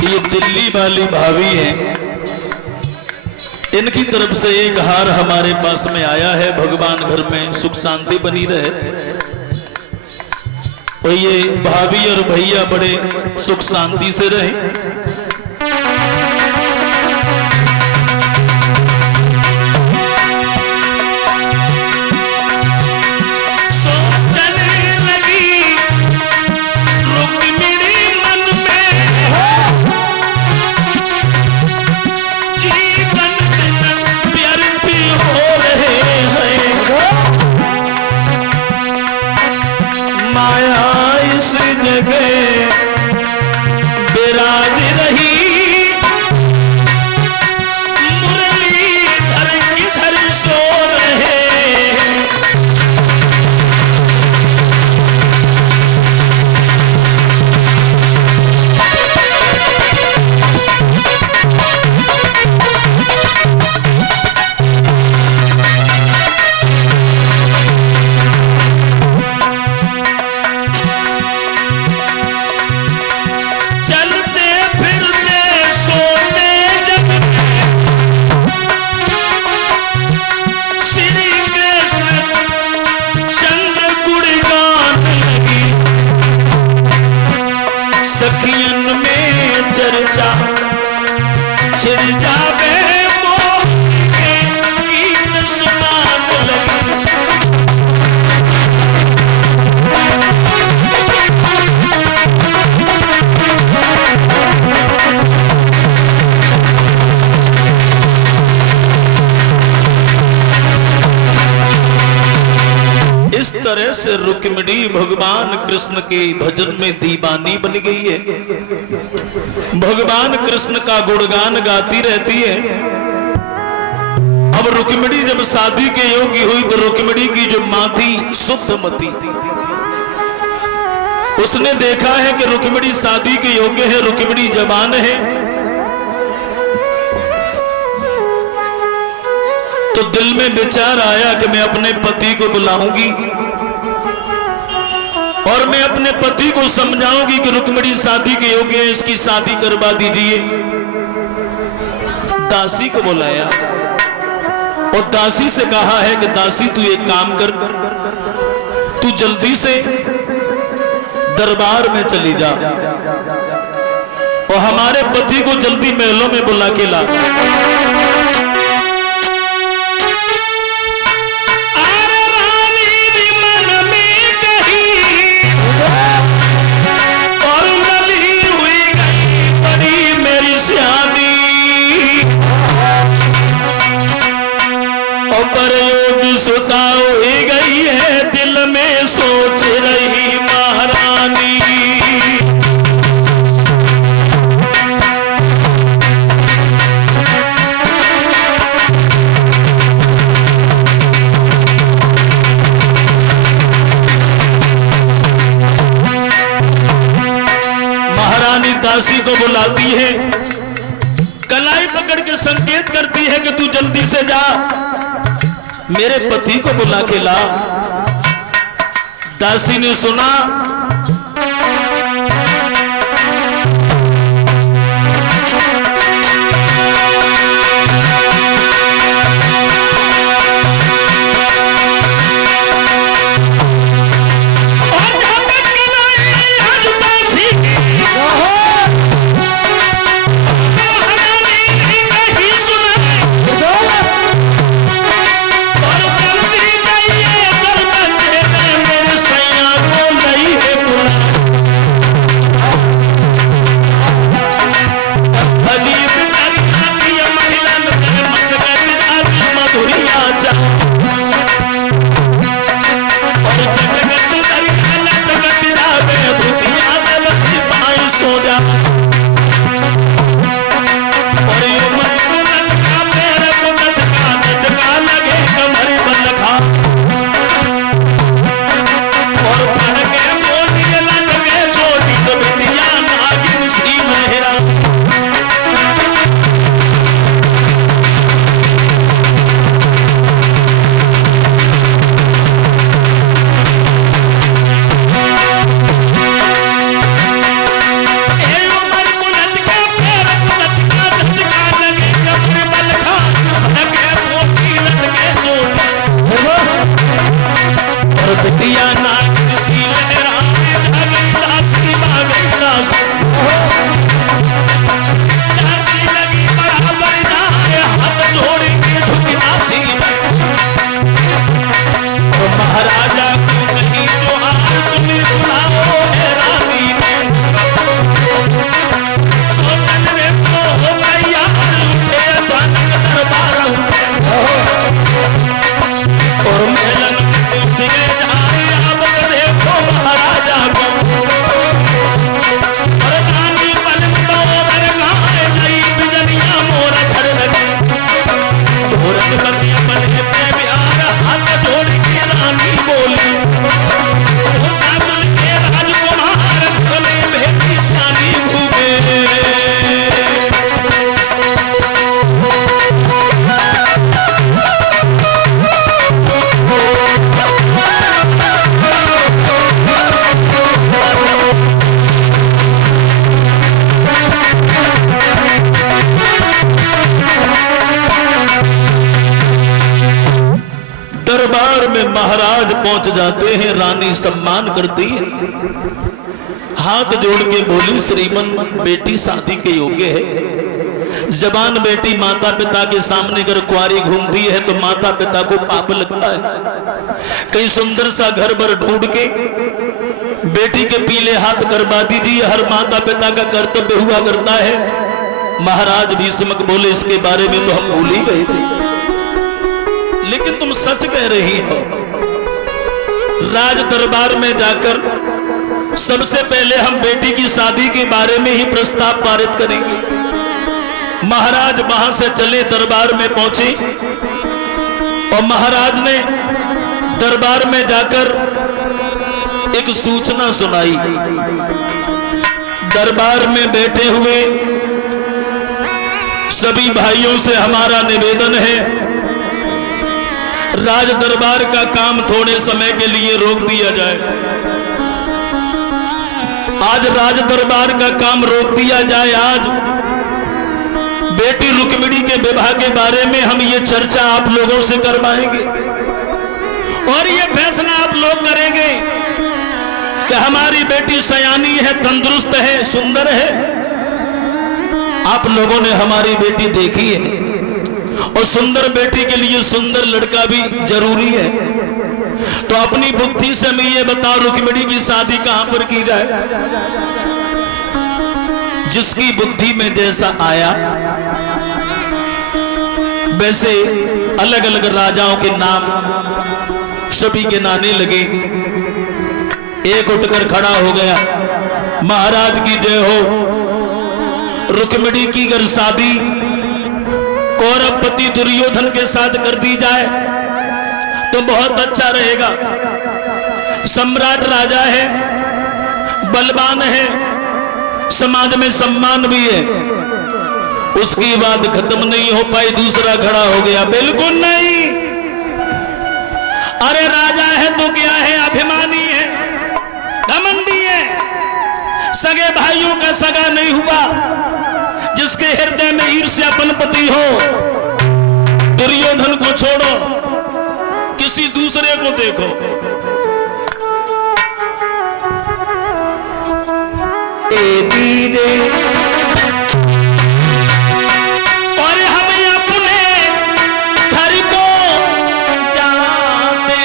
ये दिल्ली वाली भाभी है, इनकी तरफ से एक हार हमारे पास में आया है, भगवान घर में सुख शांति बनी रहे। और ये भाभी और भैया बड़े सुख शांति से रहे। सखियन में चर्चा छिड़ जावे मोह के गीत सुनान लगी। इस तरह से रुक्मिणी भगवान कृष्ण के भजन में दीवानी बन गई है। भगवान कृष्ण का गुणगान गाती रहती है। अब रुक्मिणी जब शादी के योग्य हुई तो रुक्मिणी की जो मां थी शुद्धमती, उसने देखा है कि रुक्मिणी शादी के योग्य है, रुक्मिणी जवान है, तो दिल में विचार आया कि मैं अपने पति को बुलाऊंगी और मैं अपने पति को समझाऊंगी कि रुक्मिणी शादी के योग्य है, इसकी शादी करवा दीजिए। दासी को बुलाया और दासी से कहा है कि दासी तू एक काम कर, तू जल्दी से दरबार में चली जा और हमारे पति को जल्दी महलों में बुला के ला। दासी को बुलाती है, कलाई पकड़ के संकेत करती है कि तू जल्दी से जा, मेरे पति को बुला के ला। दासी ने सुना, रघुपति अपने प्यारा हाथ जोड़ के रानी बोली शासन के राजकुमार खोले भेटी शानी घूमे दरबार में महाराज पहुंच जाते हैं। रानी सम्मान करती है, हाथ जोड़ के बोली श्रीमन बेटी शादी के योग्य है। जबान बेटी माता पिता के सामने अगर कुंवारी घूमती है तो माता पिता को पाप लगता है। कहीं सुंदर सा घर भर ढूंढ के बेटी के पीले हाथ करवा दीजिए, हर माता पिता का कर्तव्य हुआ करता है। महाराज भीष्मक बोले इसके बारे में तो हम भूल ही गए थे, लेकिन तुम सच कह रही हो। राज दरबार में जाकर सबसे पहले हम बेटी की शादी के बारे में ही प्रस्ताव पारित करेंगे। महाराज वहां से चले, दरबार में पहुंचे और महाराज ने दरबार में जाकर एक सूचना सुनाई। दरबार में बैठे हुए सभी भाइयों से हमारा निवेदन है, राज दरबार का काम थोड़े समय के लिए रोक दिया जाए। आज राज दरबार का काम रोक दिया जाए। आज बेटी रुक्मिणी के विवाह के बारे में हम ये चर्चा आप लोगों से करवाएंगे और ये फैसला आप लोग करेंगे कि हमारी बेटी सयानी है, तंदुरुस्त है, सुंदर है। आप लोगों ने हमारी बेटी देखी है और सुंदर बेटी के लिए सुंदर लड़का भी जरूरी है। तो अपनी बुद्धि से मैं ये बताओ रुक्मिणी की शादी कहां पर की जाए? जिसकी बुद्धि में जैसा आया वैसे अलग अलग राजाओं के नाम सभी के नाने लगे। एक उठकर खड़ा हो गया, महाराज की जय हो। रुक्मिणी की अगर शादी कौरवपति दुर्योधन के साथ कर दी जाए तो बहुत अच्छा रहेगा। सम्राट राजा है, बलवान है, समाज में सम्मान भी है। उसकी बात खत्म नहीं हो पाई, दूसरा खड़ा हो गया, बिल्कुल नहीं। अरे राजा है तो क्या है, अभिमानी है, घमंडी है, सगे भाइयों का सगा नहीं हुआ, जिसके हृदय में ईर्ष्या पनपती हो। दुर्योधन को छोड़ो, किसी दूसरे को देखो। धीरे और हम अपने घर को जाते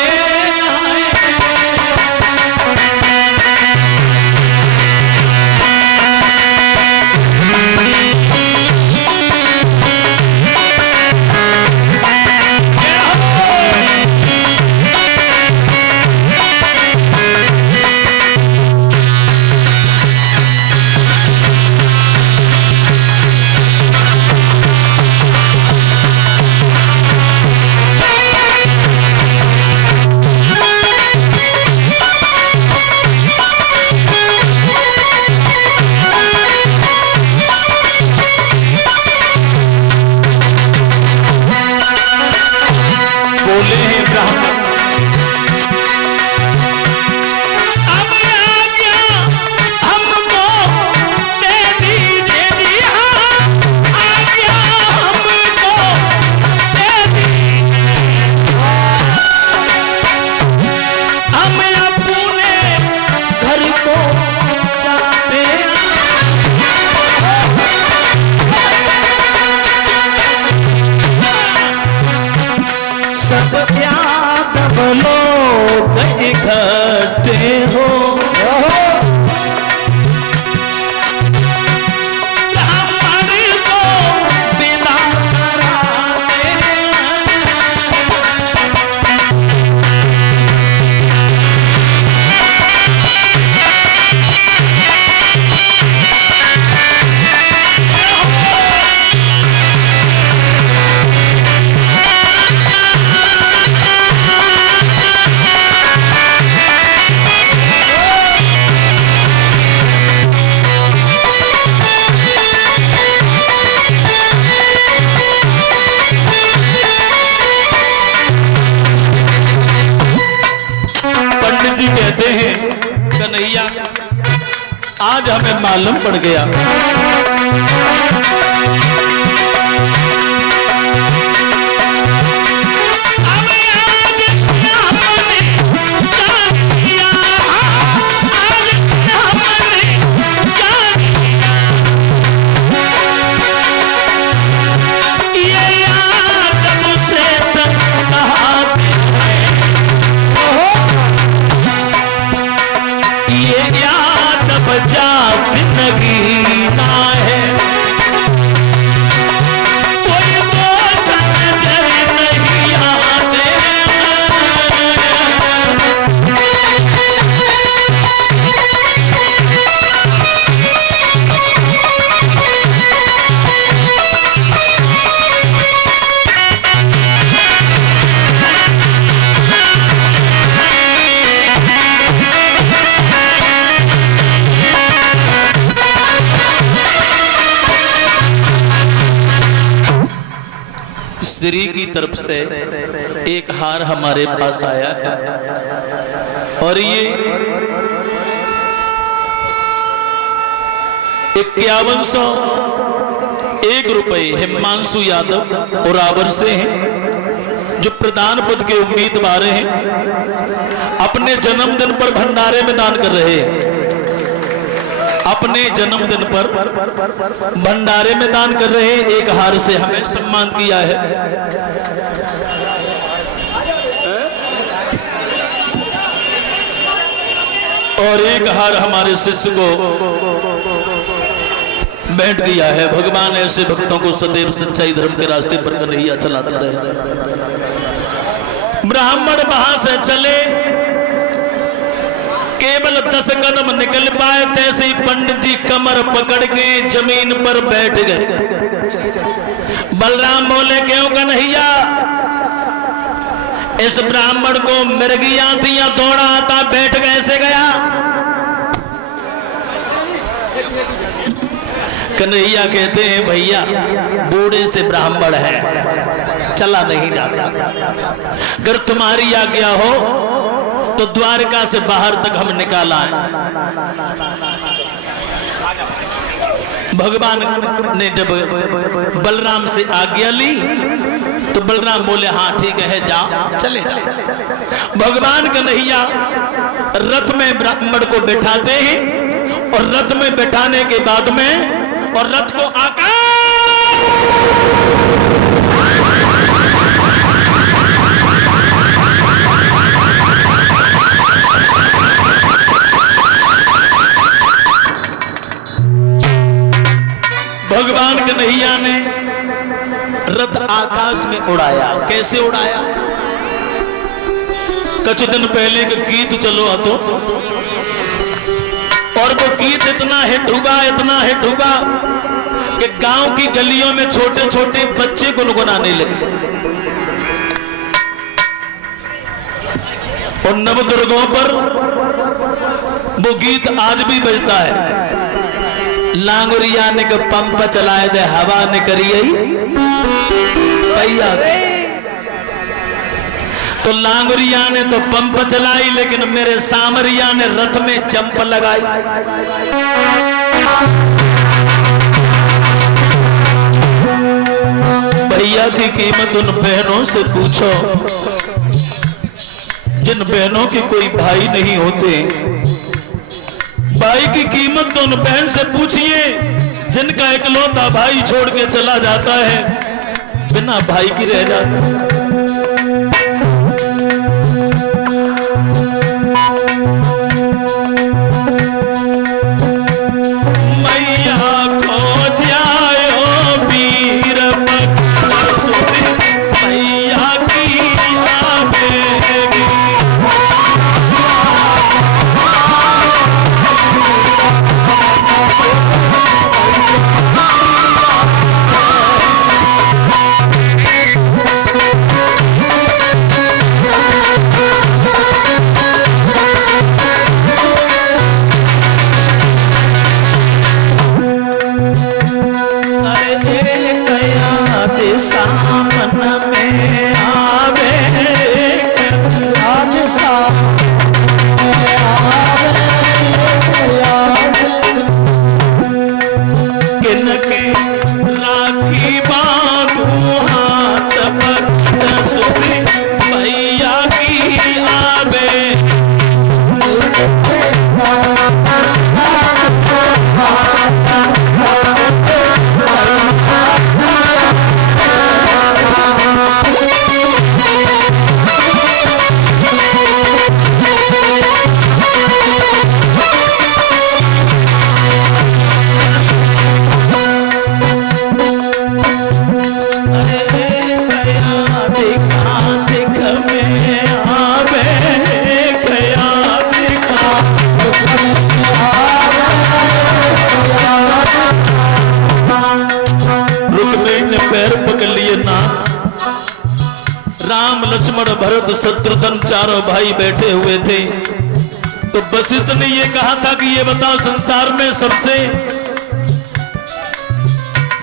आज हमें मालूम पड़ गया स्त्री की तरफ से एक हार हमारे पास आया है और ये 5101 रुपए हिमांशु यादव उरावर से हैं जो प्रधान पद के उम्मीदवार हैं, अपने जन्मदिन पर भंडारे में दान कर रहे हैं। अपने जन्मदिन पर भंडारे में दान कर रहे हैं। एक हार से हमें सम्मान किया है। और एक हार हमारे शिष्य को भेंट किया है। भगवान ऐसे भक्तों को सदैव सच्चाई धर्म के रास्ते पर कन्हैया चलाते रहे। ब्राह्मण वहां से चले, केवल 10 कदम निकल पाए तैसे ही पंडित जी कमर पकड़ के जमीन पर बैठ गए। बलराम बोले, क्यों कन्हैया? इस ब्राह्मण को मिर्गियां थी या दौड़ा आता, बैठ कैसे गया? कन्हैया कहते हैं, भैया बूढ़े से ब्राह्मण है, चला नहीं जाता। अगर तुम्हारी आज्ञा हो तो द्वारका से बाहर तक हम निकाल आए। भगवान ने जब बलराम से आज्ञा ली तो बलराम बोले, हाँ ठीक है, जाओ, चले जाओ। भगवान कन्हैया रथ में ब्राह्मण को बैठाते हैं और रथ में बैठाने के बाद में और रथ को आकार भगवान कन्हैया ने रथ आकाश में उड़ाया। कैसे उड़ाया? कुछ दिन पहले का गीत चलो तो, और वो गीत इतना हिट हुआ कि गांव की गलियों में छोटे छोटे बच्चे गुनगुनाने लगे। और नवदुर्गों पर वो गीत आज भी बजता है। लांगुरिया ने पंप चलाए दे, हवा ने करिए भैया। तो लांगुरिया ने तो पंप चलाई, लेकिन मेरे सामरिया ने रथ में चंप लगाई। भैया की कीमत उन बहनों से पूछो जिन बहनों के कोई भाई नहीं होते। भाई की कीमत तो उन बहन से पूछिए जिनका इकलौता भाई छोड़ के चला जाता है, बिना भाई की रह जाता। राम लक्ष्मण भरत शत्रुघ्न चारों भाई बैठे हुए थे। तो वशिष्ठ ने ये कहा था कि ये बताओ संसार में सबसे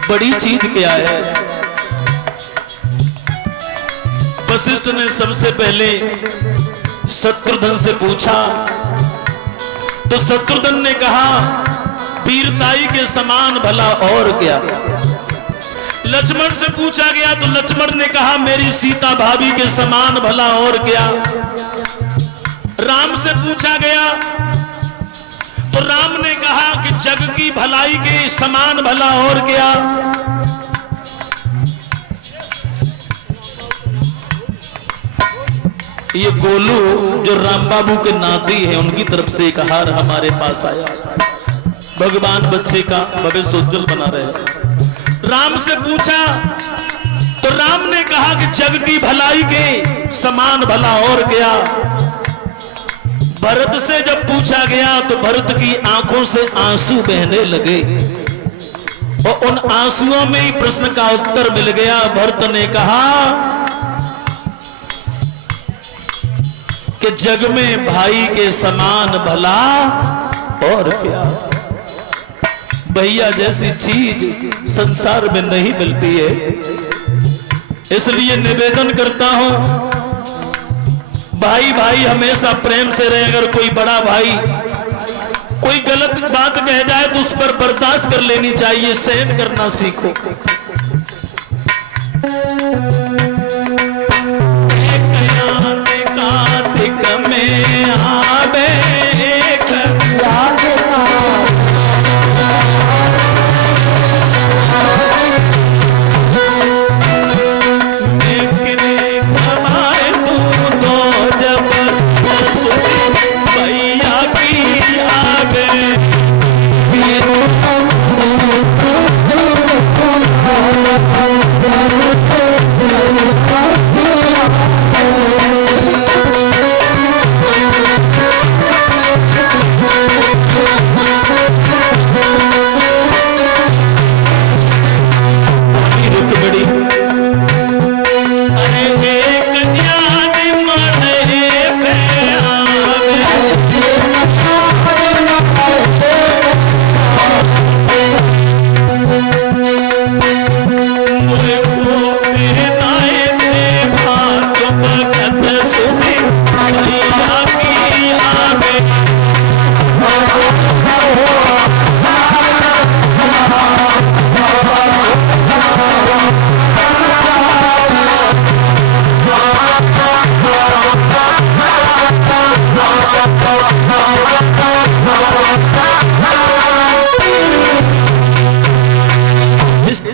बड़ी चीज क्या है। वशिष्ठ ने सबसे पहले शत्रुघ्न से पूछा, तो शत्रुघ्न ने कहा वीरताई के समान भला और क्या। लक्ष्मण से पूछा गया तो लक्ष्मण ने कहा मेरी सीता भाभी के समान भला और क्या। राम से पूछा गया तो राम ने कहा कि जग की भलाई के समान भला और क्या। ये गोलू जो राम बाबू के नाती है उनकी तरफ से एक हार हमारे पास आया। भगवान बच्चे का भविष्य उज्जवल बना रहे। राम से पूछा तो राम ने कहा कि जग की भलाई के समान भला और क्या। भरत से जब पूछा गया तो भरत की आंखों से आंसू बहने लगे और उन आंसुओं में ही प्रश्न का उत्तर मिल गया। भरत ने कहा कि जग में भाई के समान भला और क्या। भैया जैसी चीज संसार में नहीं मिलती है, इसलिए निवेदन करता हूं भाई भाई हमेशा प्रेम से रहे। अगर कोई बड़ा भाई कोई गलत बात कह जाए तो उस पर बर्दाश्त कर लेनी चाहिए, सहन करना सीखो।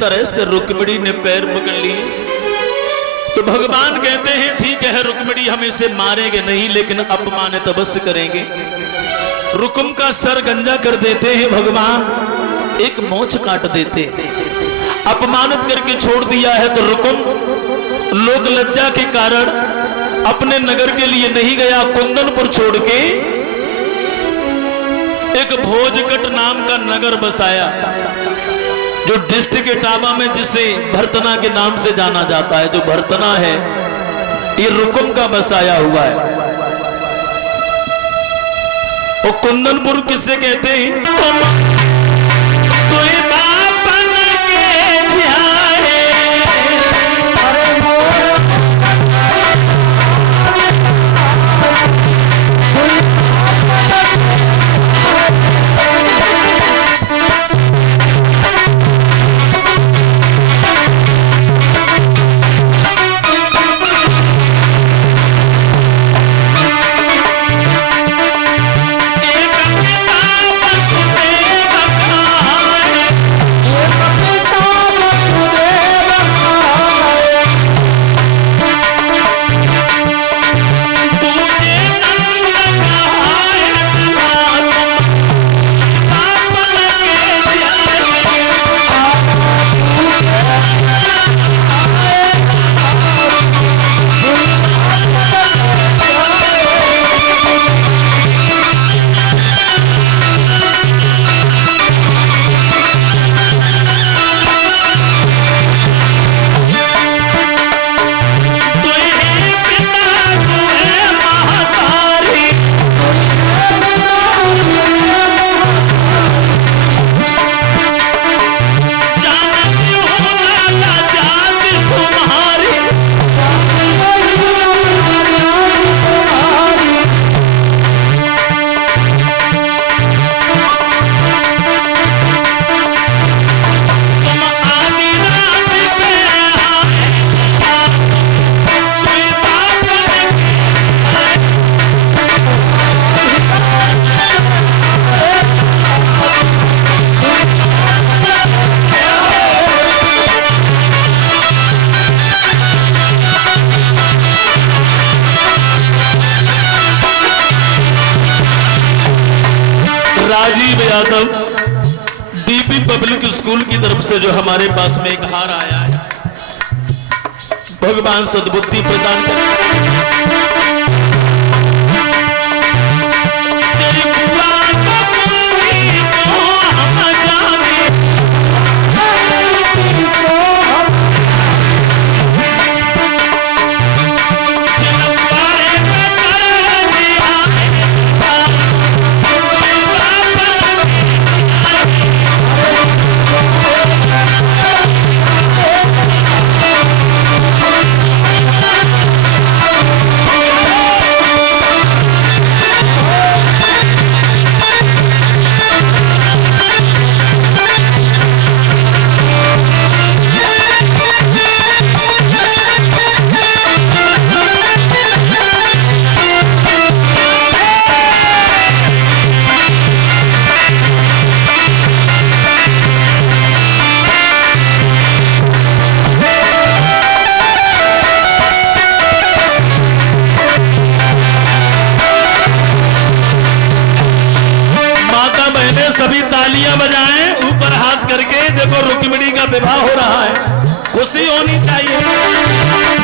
तरह से रुक्मिणी ने पैर पकड़ लिए तो भगवान कहते हैं ठीक है रुक्मिणी हम इसे मारेंगे नहीं लेकिन अपमानित अवश्य करेंगे। रुकुम का सर गंजा कर देते हैं भगवान, एक मोछ काट देते। अपमानित करके छोड़ दिया है तो रुकुम लोक लज्जा के कारण अपने नगर के लिए नहीं गया, कुंदनपुर छोड़ के एक भोजकट नाम का नगर बसाया जो डिस्ट्रिक्ट इटावा में जिसे भरतना के नाम से जाना जाता है। जो भरतना है ये रुकुम का बसाया हुआ है। और कुंदनपुर किससे कहते हैं? कोई बापन के ध्याए Rajiv Yadav DP public school की तरफ से जो हमारे पास में एक हार आया है, भगवान सद्बुद्धि प्रदान करें। सभी तालियां बजाएं, ऊपर हाथ करके। देखो रुक्मिणी का विवाह हो रहा है, खुशी होनी चाहिए।